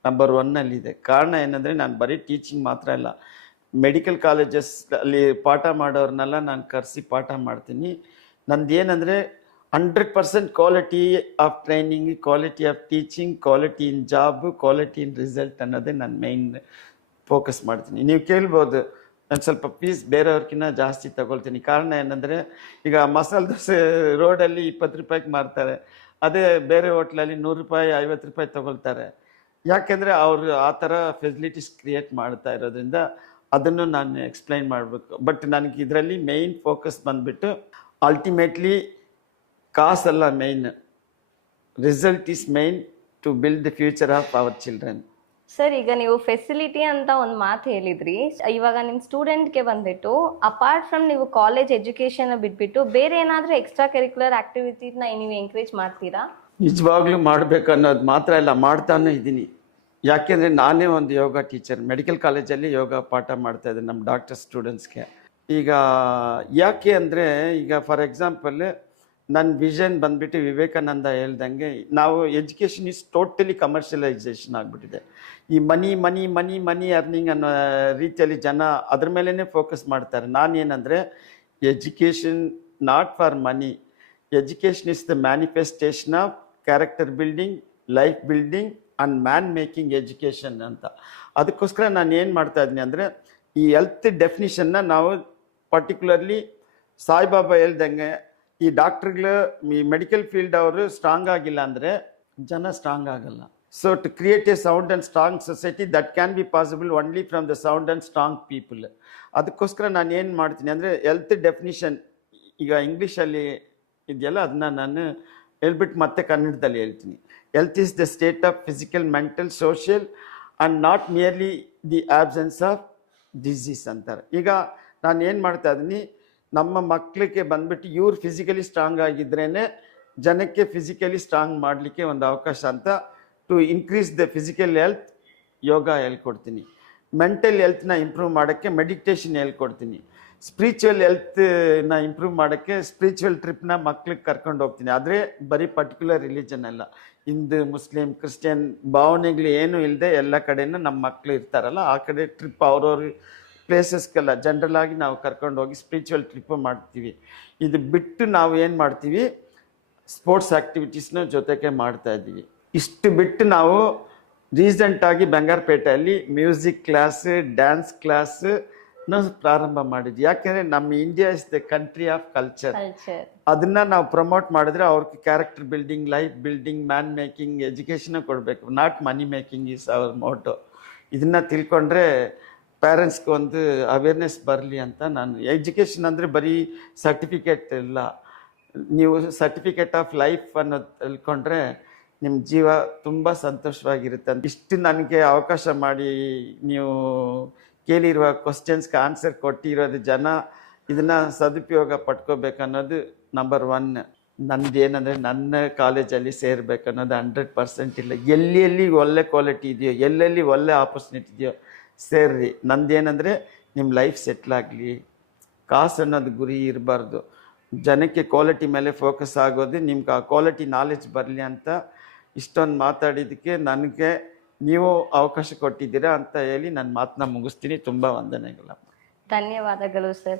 ನಂಬರ್ 1ನಲ್ಲಿದೆ. ಕಾರಣ ಏನಂದರೆ, ನಾನು ಬರೀ ಟೀಚಿಂಗ್ ಮಾತ್ರ ಇಲ್ಲ, ಮೆಡಿಕಲ್ ಕಾಲೇಜಸ್ ಅಲ್ಲಿ ಪಾಠ ಮಾಡೋರ್ನೆಲ್ಲ ನಾನು ಕರೆಸಿ ಪಾಠ ಮಾಡ್ತೀನಿ. ನಂದು ಏನಂದರೆ 100% quality of training, quality of teaching, quality in job, quality in result ಅನ್ನೋದೇ ನಾನು ಮೈನ್ ಫೋಕಸ್ ಮಾಡ್ತೀನಿ. ನೀವು ಕೇಳ್ಬೋದು, ನಾನು ಸ್ವಲ್ಪ ಫೀಸ್ ಬೇರೆಯವ್ರಿಗಿಂತ ಜಾಸ್ತಿ ತಗೊಳ್ತೀನಿ. ಕಾರಣ ಏನಂದರೆ, ಈಗ ಮಸಾಲೆ ದೋಸೆ ರೋಡಲ್ಲಿ 20 ರೂಪಾಯಿಗೆ ಮಾರ್ತಾರೆ, ಅದೇ ಬೇರೆ ಹೋಟ್ಲಲ್ಲಿ 100 ರೂಪಾಯಿ 50 ರೂಪಾಯಿ ತಗೊಳ್ತಾರೆ. ಯಾಕೆಂದರೆ ಅವರು ಆ ಥರ ಫೆಸಿಲಿಟೀಸ್ ಕ್ರಿಯೇಟ್ ಮಾಡ್ತಾ ಇರೋದ್ರಿಂದ ಅದನ್ನು ನಾನು ಎಕ್ಸ್ಪ್ಲೈನ್ ಮಾಡಬೇಕು. ಬಟ್ ನನಗೆ ಇದರಲ್ಲಿ ಮೇಯ್ನ್ ಫೋಕಸ್ ಬಂದುಬಿಟ್ಟು, ಅಲ್ಟಿಮೇಟ್ಲಿ ಕಾಸಲ್ಲ main, result is main to build the future of our children. Sir, ಈಗ ನೀವು ಫೆಸಿಲಿಟಿ ಅಂತ ಒಂದು ಮಾತು ಹೇಳಿದ್ರಿ. ಇವಾಗ ನಿಮ್ಮ ಸ್ಟೂಡೆಂಟ್ಗೆ ಬಂದ್ಬಿಟ್ಟು ಅಪಾರ್ಟ್ ಫ್ರಮ್ ನೀವು ಕಾಲೇಜ್ ಎಜುಕೇಶನ್ ಬಿಟ್ಬಿಟ್ಟು ಬೇರೆ ಏನಾದರೂ ಎಕ್ಸ್ಟ್ರಾ ಕರಿಕ್ಯುಲರ್ ಆಕ್ಟಿವಿಟೀಸ್ನ ನೀವು ಎಂಕರೇಜ್ ಮಾಡ್ತೀರಾ? ನಿಜವಾಗ್ಲೂ ಮಾಡಬೇಕು ಅನ್ನೋದು ಮಾತ್ರ ಇಲ್ಲ, ಮಾಡ್ತಾನೆ ಇದ್ದೀನಿ. ಯಾಕೆಂದರೆ ನಾನೇ ಒಂದು ಯೋಗ ಟೀಚರ್, ಮೆಡಿಕಲ್ ಕಾಲೇಜಲ್ಲಿ ಯೋಗ ಪಾಠ ಮಾಡ್ತಾ ಇದ್ದೀನಿ ನಮ್ಮ ಡಾಕ್ಟರ್ ಸ್ಟೂಡೆಂಟ್ಸ್ಗೆ. ಈಗ ಯಾಕೆ ಅಂದರೆ, ಈಗ ಫಾರ್ ಎಕ್ಸಾಂಪಲ್ ನನ್ನ ವಿಷನ್ ಬಂದುಬಿಟ್ಟು ವಿವೇಕಾನಂದ ಹೇಳ್ದಂಗೆ, ನಾವು ಎಜುಕೇಷನ್ ಈಸ್ ಟೋಟಲಿ ಕಮರ್ಷಿಯಲೈಸೇಷನ್ ಆಗಿಬಿಟ್ಟಿದೆ. ಈ ಮನಿ ಅರ್ನಿಂಗ್ ಅನ್ನೋ ರೀತಿಯಲ್ಲಿ ಜನ ಅದ್ರ ಮೇಲೇ ಫೋಕಸ್ ಮಾಡ್ತಾರೆ. ನಾನೇನಂದರೆ, education not for money, education is the manifestation of character building, life building and man making education ಅಂತ. ಅದಕ್ಕೋಸ್ಕರ ನಾನು ಏನು ಮಾಡ್ತಾ ಇದ್ದೀನಿ ಅಂದರೆ, ಈ ಹೆಲ್ತ್ ಡೆಫಿನಿಷನ್ನ ನಾವು ಪರ್ಟಿಕ್ಯುಲರ್ಲಿ ಸಾಯಿಬಾಬಾ ಹೇಳ್ದಂಗೆ, ಈ ಡಾಕ್ಟ್ರುಗಳು, ಈ ಮೆಡಿಕಲ್ ಫೀಲ್ಡ್ ಅವರು ಸ್ಟ್ರಾಂಗ್ ಆಗಿಲ್ಲ ಅಂದರೆ ಜನ ಸ್ಟ್ರಾಂಗ್ ಆಗಲ್ಲ. So to create a sound and strong society, that can be possible only from the sound and strong people. ಅದಕ್ಕೋಸ್ಕರ ನಾನು ಏನು ಮಾಡ್ತೀನಿ ಅಂದರೆ ಹೆಲ್ತ್ ಡೆಫಿನಿಷನ್ ಈಗ ಇಂಗ್ಲೀಷಲ್ಲಿ ಇದೆಯಲ್ಲ ಅದನ್ನ ನಾನು ಹೇಳ್ಬಿಟ್ಟು ಮತ್ತೆ ಕನ್ನಡದಲ್ಲಿ ಹೇಳ್ತೀನಿ. Health is the state of physical, mental, social and not merely the absence of disease ಅಂತಾರೆ. ಈಗ ನಾನು ಏನು ಮಾಡ್ತಾ ಇದ್ದೀನಿ, ನಮ್ಮ ಮಕ್ಕಳಿಗೆ ಬಂದ್ಬಿಟ್ಟು ಇವ್ರು ಫಿಸಿಕಲಿ ಸ್ಟ್ರಾಂಗ್ ಆಗಿದ್ರೇ ಜನಕ್ಕೆ ಫಿಸಿಕಲಿ ಸ್ಟ್ರಾಂಗ್ ಮಾಡಲಿಕ್ಕೆ ಒಂದು ಅವಕಾಶ ಅಂತ to increase the physical health yoga ಹೇಳ್ಕೊಡ್ತೀನಿ. ಮೆಂಟಲ್ ಹೆಲ್ತ್ನ ಇಂಪ್ರೂವ್ ಮಾಡೋಕ್ಕೆ ಮೆಡಿಟೇಷನ್ ಹೇಳ್ಕೊಡ್ತೀನಿ. ಸ್ಪಿರಿಚುವಲ್ ಹೆಲ್ತ್ನ ಇಂಪ್ರೂವ್ ಮಾಡೋಕ್ಕೆ ಸ್ಪಿರಿಚುವಲ್ ಟ್ರಿಪ್ನ ಮಕ್ಳಿಗೆ ಕರ್ಕೊಂಡು ಹೋಗ್ತೀನಿ. ಆದರೆ ಬರೀ ಪರ್ಟಿಕ್ಯುಲರ್ ರಿಲಿಜನ್ ಅಲ್ಲ, ಹಿಂದೂ, ಮುಸ್ಲಿಂ, ಕ್ರಿಶ್ಚಿಯನ್ ಭಾವನೆಗಳು ಏನೂ ಇಲ್ಲದೆ ಎಲ್ಲ ಕಡೆನೂ ನಮ್ಮ ಮಕ್ಕಳು ಇರ್ತಾರಲ್ಲ ಆ ಕಡೆ ಟ್ರಿಪ್ ಅವ್ರವ್ರ ಪ್ಲೇಸಸ್ಗೆಲ್ಲ ಜನರಲ್ ಆಗಿ ನಾವು ಕರ್ಕೊಂಡು ಹೋಗಿ ಸ್ಪಿರಿಚುವಲ್ ಟ್ರಿಪ್ಪು ಮಾಡ್ತೀವಿ. ಇದು ಬಿಟ್ಟು ನಾವು ಏನು ಮಾಡ್ತೀವಿ, ಸ್ಪೋರ್ಟ್ಸ್ ಆ್ಯಕ್ಟಿವಿಟೀಸ್ನ ಜೊತೆಗೆ ಮಾಡ್ತಾ ಇದ್ದೀವಿ. ಇಷ್ಟು ಬಿಟ್ಟು ನಾವು ರೀಸೆಂಟಾಗಿ ಬಂಗಾರಪೇಟೆಯಲ್ಲಿ ಮ್ಯೂಸಿಕ್ ಕ್ಲಾಸ್, ಡ್ಯಾನ್ಸ್ ಕ್ಲಾಸ್ನ ಪ್ರಾರಂಭ ಮಾಡಿದ್ವಿ. ಯಾಕೆಂದರೆ ನಮ್ಮ India is the country of culture. ಅದನ್ನು ನಾವು ಪ್ರಮೋಟ್ ಮಾಡಿದ್ರೆ ಅವ್ರಿಗೆ character building, life building, man making education ಕೊಡಬೇಕು, not money making is our motto. ಇದನ್ನು ತಿಳ್ಕೊಂಡ್ರೆ ಪೇರೆಂಟ್ಸ್ಗೆ ಒಂದು ಅವೇರ್ನೆಸ್ ಬರಲಿ ಅಂತ ನಾನು. ಎಜುಕೇಷನ್ ಅಂದರೆ ಬರೀ ಸರ್ಟಿಫಿಕೇಟ್ ಇಲ್ಲ, ನೀವು ಸರ್ಟಿಫಿಕೇಟ್ ಆಫ್ ಲೈಫ್ ಅನ್ನೋದು ತಿಳ್ಕೊಂಡ್ರೆ ನಿಮ್ಮ ಜೀವ ತುಂಬ ಸಂತೋಷವಾಗಿರುತ್ತೆ ಅಂತ. ಇಷ್ಟು ನನಗೆ ಅವಕಾಶ ಮಾಡಿ ನೀವು ಕೇಳಿರುವ ಕ್ವಶನ್ಸ್ಗೆ ಆನ್ಸರ್ ಕೊಟ್ಟಿರೋದು ಜನ ಇದನ್ನು ಸದುಪಯೋಗ ಪಡ್ಕೋಬೇಕನ್ನೋದು ನಂಬರ್ 1. ನಂದೇನಂದರೆ ನನ್ನ ಕಾಲೇಜಲ್ಲಿ ಸೇರಬೇಕನ್ನೋದು 100% ಇಲ್ಲ. ಎಲ್ಲಿ ಒಳ್ಳೆ ಕ್ವಾಲಿಟಿ ಇದೆಯೋ, ಎಲ್ಲೆಲ್ಲಿ ಒಳ್ಳೆ ಆಪರ್ಚುನಿಟಿ ಇದೆಯೋ ಸೇರ್ರಿ. ನಂದೇನೆಂದರೆ ನಿಮ್ಮ ಲೈಫ್ ಸೆಟ್ಲಾಗಲಿ, ಕಾಸು ಅನ್ನೋದು ಗುರಿ ಇರಬಾರ್ದು. ಜನಕ್ಕೆ ಕ್ವಾಲಿಟಿ ಮೇಲೆ ಫೋಕಸ್ ಆಗೋದು, ನಿಮ್ಗೆ ಆ ಕ್ವಾಲಿಟಿ ನಾಲೆಜ್ ಬರಲಿ ಅಂತ ಇಷ್ಟೊಂದು ಮಾತಾಡಿದ್ದಕ್ಕೆ ನನಗೆ ನೀವು ಅವಕಾಶ ಕೊಟ್ಟಿದ್ದೀರಾ ಅಂತ ಹೇಳಿ ನನ್ನ ಮಾತನ್ನ ಮುಗಿಸ್ತೀನಿ. ತುಂಬ ವಂದನೆಗಳು. ಧನ್ಯವಾದಗಳು ಸರ್.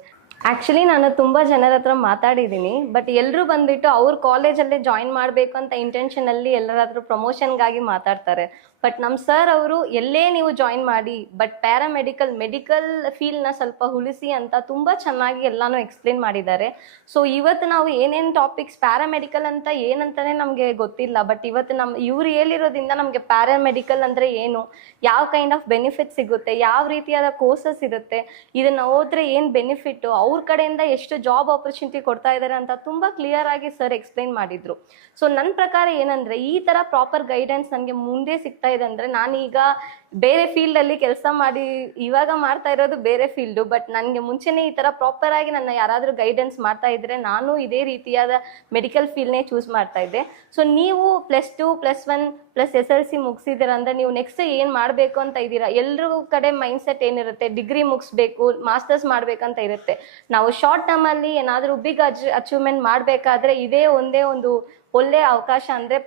ಆ್ಯಕ್ಚುಲಿ ನಾನು ತುಂಬ ಜನರ ಹತ್ರ ಮಾತಾಡಿದ್ದೀನಿ, ಬಟ್ ಎಲ್ಲರೂ ಬಂದ್ಬಿಟ್ಟು ಅವ್ರ ಕಾಲೇಜಲ್ಲೇ ಜಾಯಿನ್ ಮಾಡಬೇಕು ಅಂತ ಇಂಟೆನ್ಷನಲ್ಲಿ ಎಲ್ಲರ ಹತ್ರ ಪ್ರಮೋಷನ್ಗಾಗಿ ಮಾತಾಡ್ತಾರೆ. ಬಟ್ ನಮ್ಮ ಸರ್ ಅವರು ಎಲ್ಲೇ ನೀವು ಜಾಯಿನ್ ಮಾಡಿ, ಬಟ್ ಮೆಡಿಕಲ್ ಫೀಲ್ಡ್ನ ಸ್ವಲ್ಪ ಉಳಿಸಿ ಅಂತ ತುಂಬ ಚೆನ್ನಾಗಿ ಎಲ್ಲನೂ ಎಕ್ಸ್ಪ್ಲೇನ್ ಮಾಡಿದ್ದಾರೆ. ಸೊ ಇವತ್ತು ನಾವು ಏನೇನು ಟಾಪಿಕ್ಸ್ ಪ್ಯಾರಾಮೆಡಿಕಲ್ ಅಂತ ಏನಂತಾನೆ ನಮಗೆ ಗೊತ್ತಿಲ್ಲ, ಬಟ್ ಇವತ್ತು ಇವ್ರು ಹೇಳಿರೋದ್ರಿಂದ ನಮಗೆ ಪ್ಯಾರಾಮೆಡಿಕಲ್ ಅಂದರೆ ಏನು, ಯಾವ ಕೈಂಡ್ ಆಫ್ ಬೆನಿಫಿಟ್ ಸಿಗುತ್ತೆ, ಯಾವ ರೀತಿಯಾದ ಕೋರ್ಸಸ್ ಇರುತ್ತೆ, ಇದನ್ನು ಓದಿದ್ರೆ ಏನು ಬೆನಿಫಿಟ್ಟು, ಅವ್ರ ಕಡೆಯಿಂದ ಎಷ್ಟು ಜಾಬ್ ಆಪರ್ಚುನಿಟಿ ಕೊಡ್ತಾ ಇದ್ದಾರೆ ಅಂತ ತುಂಬ ಕ್ಲಿಯರ್ ಆಗಿ ಸರ್ ಎಕ್ಸ್ಪ್ಲೈನ್ ಮಾಡಿದ್ರು. ಸೊ ನನ್ನ ಪ್ರಕಾರ ಏನಂದರೆ ಈ ಥರ ಪ್ರಾಪರ್ ಗೈಡೆನ್ಸ್ ನನಗೆ ಮುಂದೆ ಸಿಗ್ತಾ ಇದೆ ಅಂದರೆ, ನಾನೀಗ ಬೇರೆ ಫೀಲ್ಡಲ್ಲಿ ಕೆಲಸ ಮಾಡಿ ಇವಾಗ ಮಾಡ್ತಾ ಇರೋದು ಬೇರೆ ಫೀಲ್ಡು, ಬಟ್ ನನಗೆ ಮುಂಚೆನೇ ಈ ಥರ ಪ್ರಾಪರ್ ಆಗಿ ನನ್ನ ಯಾರಾದರೂ ಗೈಡೆನ್ಸ್ ಮಾಡ್ತಾ ಇದ್ರೆ ನಾನು ಇದೇ ರೀತಿಯಾದ ಮೆಡಿಕಲ್ ಫೀಲ್ಡ್ನೇ ಚೂಸ್ ಮಾಡ್ತಾ ಇದ್ದೆ. ಸೊ ನೀವು +2, +1, +SLC ಮುಗಿಸಿದ್ದೀರ ಅಂದರೆ ನೀವು ನೆಕ್ಸ್ಟ್ ಏನು ಮಾಡಬೇಕು ಅಂತ ಇದ್ದೀರಾ. ಎಲ್ಲರೂ ಕಡೆ ಮೈಂಡ್ಸೆಟ್ ಏನಿರುತ್ತೆ, ಡಿಗ್ರಿ ಮುಗಿಸ್ಬೇಕು, ಮಾಸ್ಟರ್ಸ್ ಮಾಡಬೇಕಂತ ಇರುತ್ತೆ. ನಾವು ಶಾರ್ಟ್ ಟರ್ಮಲ್ಲಿ ಏನಾದರೂ ಬಿಗ್ ಅಚೀವ್ಮೆಂಟ್ ಮಾಡಬೇಕಾದ್ರೆ ಇದೇ ಒಂದೇ ಒಂದು ಒಳ್ಳೆ ಅವಕಾಶ ಅಂದರೆ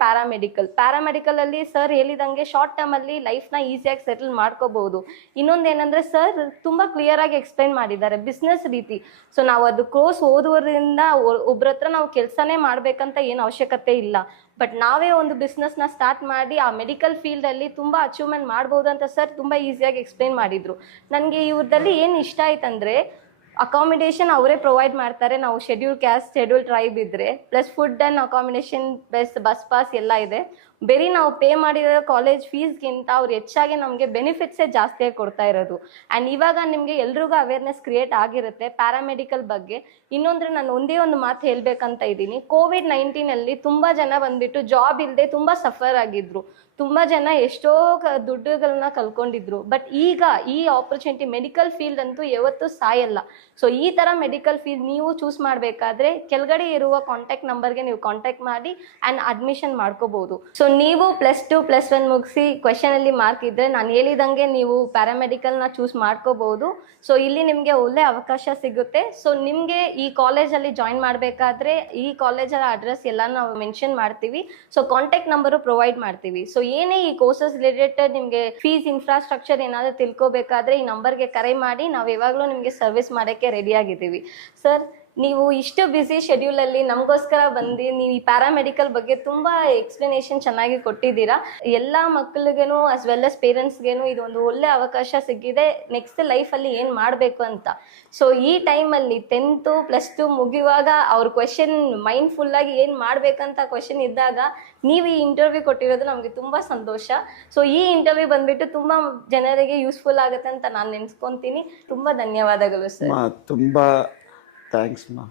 ಪ್ಯಾರಾಮೆಡಿಕಲಲ್ಲಿ ಸರ್ ಹೇಳಿದಂಗೆ ಶಾರ್ಟ್ ಟರ್ಮಲ್ಲಿ ಲೈಫ್ನ ಈಸಿಯಾಗಿ ಸೆಟಲ್ ಮಾಡ್ಕೋಬಹುದು. ಇನ್ನೊಂದೇನೆಂದರೆ ಸರ್ ತುಂಬ ಕ್ಲಿಯರಾಗಿ ಎಕ್ಸ್ಪ್ಲೈನ್ ಮಾಡಿದ್ದಾರೆ ಬಿಸ್ನೆಸ್ ರೀತಿ. ಸೊ ನಾವು ಅದು ಕೋರ್ಸ್ ಓದುವುದರಿಂದ ಒಬ್ಬರ ಹತ್ರ ನಾವು ಕೆಲಸನೇ ಮಾಡಬೇಕಂತ ಏನು ಅವಶ್ಯಕತೆ ಇಲ್ಲ, ಬಟ್ ನಾವೇ ಒಂದು ಬಿಸ್ನೆಸ್ನ ಸ್ಟಾರ್ಟ್ ಮಾಡಿ ಆ ಮೆಡಿಕಲ್ ಫೀಲ್ಡಲ್ಲಿ ತುಂಬ ಅಚೀವ್ಮೆಂಟ್ ಮಾಡ್ಬೋದು ಅಂತ ಸರ್ ತುಂಬ ಈಸಿಯಾಗಿ ಎಕ್ಸ್ಪ್ಲೈನ್ ಮಾಡಿದರು. ನನಗೆ ಇವ್ರದಲ್ಲಿ ಏನು ಇಷ್ಟ ಆಯ್ತಂದರೆ ಅಕಾಮಿಡೇಷನ್ ಅವರೇ ಪ್ರೊವೈಡ್ ಮಾಡ್ತಾರೆ. ನಾವು ಶೆಡ್ಯೂಲ್ ಕ್ಯಾಸ್ಟ್, ಶೆಡ್ಯೂಲ್ ಟ್ರೈಬ್ ಇದ್ದರೆ plus food and accommodation plus bus pass ಎಲ್ಲ ಇದೆ. ಬರೀ ನಾವು ಪೇ ಮಾಡಿರೋ ಕಾಲೇಜ್ ಫೀಸ್ಗಿಂತ ಅವ್ರು ಹೆಚ್ಚಾಗಿ ನಮಗೆ ಬೆನಿಫಿಟ್ಸೇ ಜಾಸ್ತಿಯಾಗಿ ಕೊಡ್ತಾ ಇರೋದು. ಆ್ಯಂಡ್ ಇವಾಗ ನಿಮಗೆ ಎಲ್ರಿಗೂ ಅವೇರ್ನೆಸ್ ಕ್ರಿಯೇಟ್ ಆಗಿರುತ್ತೆ ಪ್ಯಾರಾಮೆಡಿಕಲ್ ಬಗ್ಗೆ. ಇನ್ನೊಂದ್ರೆ ನಾನು ಒಂದೇ ಒಂದು ಮಾತು ಹೇಳಬೇಕಂತ ಇದ್ದೀನಿ, COVID-19 ತುಂಬ ಜನ ಬಂದ್ಬಿಟ್ಟು ಜಾಬ್ ಇಲ್ಲದೆ ತುಂಬ ಸಫರ್ ಆಗಿದ್ರು, ತುಂಬ ಜನ ಎಷ್ಟೋ ದುಡ್ಡುಗಳನ್ನ ಕಳ್ಕೊಂಡಿದ್ರು. ಬಟ್ ಈಗ ಈ ಆಪರ್ಚುನಿಟಿ ಮೆಡಿಕಲ್ ಫೀಲ್ಡ್ ಅಂತೂ ಯಾವತ್ತೂ ಸಾಯಲ್ಲ. ಸೊ ಈ ಥರ ಮೆಡಿಕಲ್ ಫೀಲ್ಡ್ ನೀವು ಚೂಸ್ ಮಾಡಬೇಕಾದ್ರೆ ಕೆಳಗಡೆ ಇರುವ ಕಾಂಟ್ಯಾಕ್ಟ್ ನಂಬರ್ಗೆ ನೀವು ಕಾಂಟ್ಯಾಕ್ಟ್ ಮಾಡಿ ಆ್ಯಂಡ್ ಅಡ್ಮಿಷನ್ ಮಾಡ್ಕೋಬಹುದು. ಸೊ ನೀವು +2, +1 ಮುಗಿಸಿ ಕ್ವೆಶನಲ್ಲಿ ಮಾರ್ಕ್ ಇದ್ದರೆ ನಾನು ಹೇಳಿದಂಗೆ ನೀವು ಪ್ಯಾರಾಮೆಡಿಕಲ್ನ ಚೂಸ್ ಮಾಡ್ಕೋಬಹುದು. ಸೊ ಇಲ್ಲಿ ನಿಮಗೆ ಒಳ್ಳೆ ಅವಕಾಶ ಸಿಗುತ್ತೆ. ಸೊ ನಿಮಗೆ ಈ ಕಾಲೇಜಲ್ಲಿ ಜಾಯಿನ್ ಮಾಡಬೇಕಾದ್ರೆ ಈ ಕಾಲೇಜರ ಅಡ್ರೆಸ್ ಎಲ್ಲ ನಾವು ಮೆನ್ಷನ್ ಮಾಡ್ತೀವಿ. ಸೊ ಕಾಂಟ್ಯಾಕ್ಟ್ ನಂಬರು ಪ್ರೊವೈಡ್ ಮಾಡ್ತೀವಿ. ಸೊ ಏನೇ ಈ ಕೋರ್ಸಸ್ ರಿಲೇಟೆಡ್ ನಿಮಗೆ ಫೀಸ್, ಇನ್ಫ್ರಾಸ್ಟ್ರಕ್ಚರ್ ಏನಾದರೂ ತಿಳ್ಕೋಬೇಕಾದ್ರೆ ಈ ನಂಬರ್ಗೆ ಕರೆ ಮಾಡಿ, ನಾವು ಯಾವಾಗಲೂ ನಿಮಗೆ ಸರ್ವಿಸ್ ಮಾಡೋಕ್ಕೆ ರೆಡಿಯಾಗಿದ್ದೀವಿ. ಸರ್ ನೀವು ಇಷ್ಟು ಬ್ಯುಸಿ ಶೆಡ್ಯೂಲಲ್ಲಿ ನಮಗೋಸ್ಕರ ಬಂದು ನೀವು ಈ ಪ್ಯಾರಾಮೆಡಿಕಲ್ ಬಗ್ಗೆ ತುಂಬ ಎಕ್ಸ್ಪ್ಲನೇಷನ್ ಚೆನ್ನಾಗಿ ಕೊಟ್ಟಿದ್ದೀರಾ. ಎಲ್ಲ ಮಕ್ಕಳಿಗೇನು ಆಸ್ ವೆಲ್ ಆಸ್ ಪೇರೆಂಟ್ಸ್ಗೇನು ಇದೊಂದು ಒಳ್ಳೆ ಅವಕಾಶ ಸಿಕ್ಕಿದೆ ನೆಕ್ಸ್ಟ್ ಲೈಫಲ್ಲಿ ಏನು ಮಾಡಬೇಕು ಅಂತ. ಸೊ ಈ ಟೈಮಲ್ಲಿ 10th +2 ಮುಗಿಯುವಾಗ ಅವ್ರ ಕ್ವೆಶನ್ ಮೈಂಡ್ಫುಲ್ಲಾಗಿ ಏನು ಮಾಡಬೇಕಂತ ಕ್ವೆಶನ್ ಇದ್ದಾಗ ನೀವು ಈ ಇಂಟರ್ವ್ಯೂ ಕೊಟ್ಟಿರೋದು ನಮಗೆ ತುಂಬ ಸಂತೋಷ. ಸೊ ಈ ಇಂಟರ್ವ್ಯೂ ಬಂದ್ಬಿಟ್ಟು ತುಂಬ ಜನರಿಗೆ ಯೂಸ್ಫುಲ್ ಆಗುತ್ತೆ ಅಂತ ನಾನು ನೆನೆಸ್ಕೊತೀನಿ. ತುಂಬ ಧನ್ಯವಾದಗಳು ಸರ್. ತುಂಬ ಥ್ಯಾಂಕ್ಸ್ ಮಾ.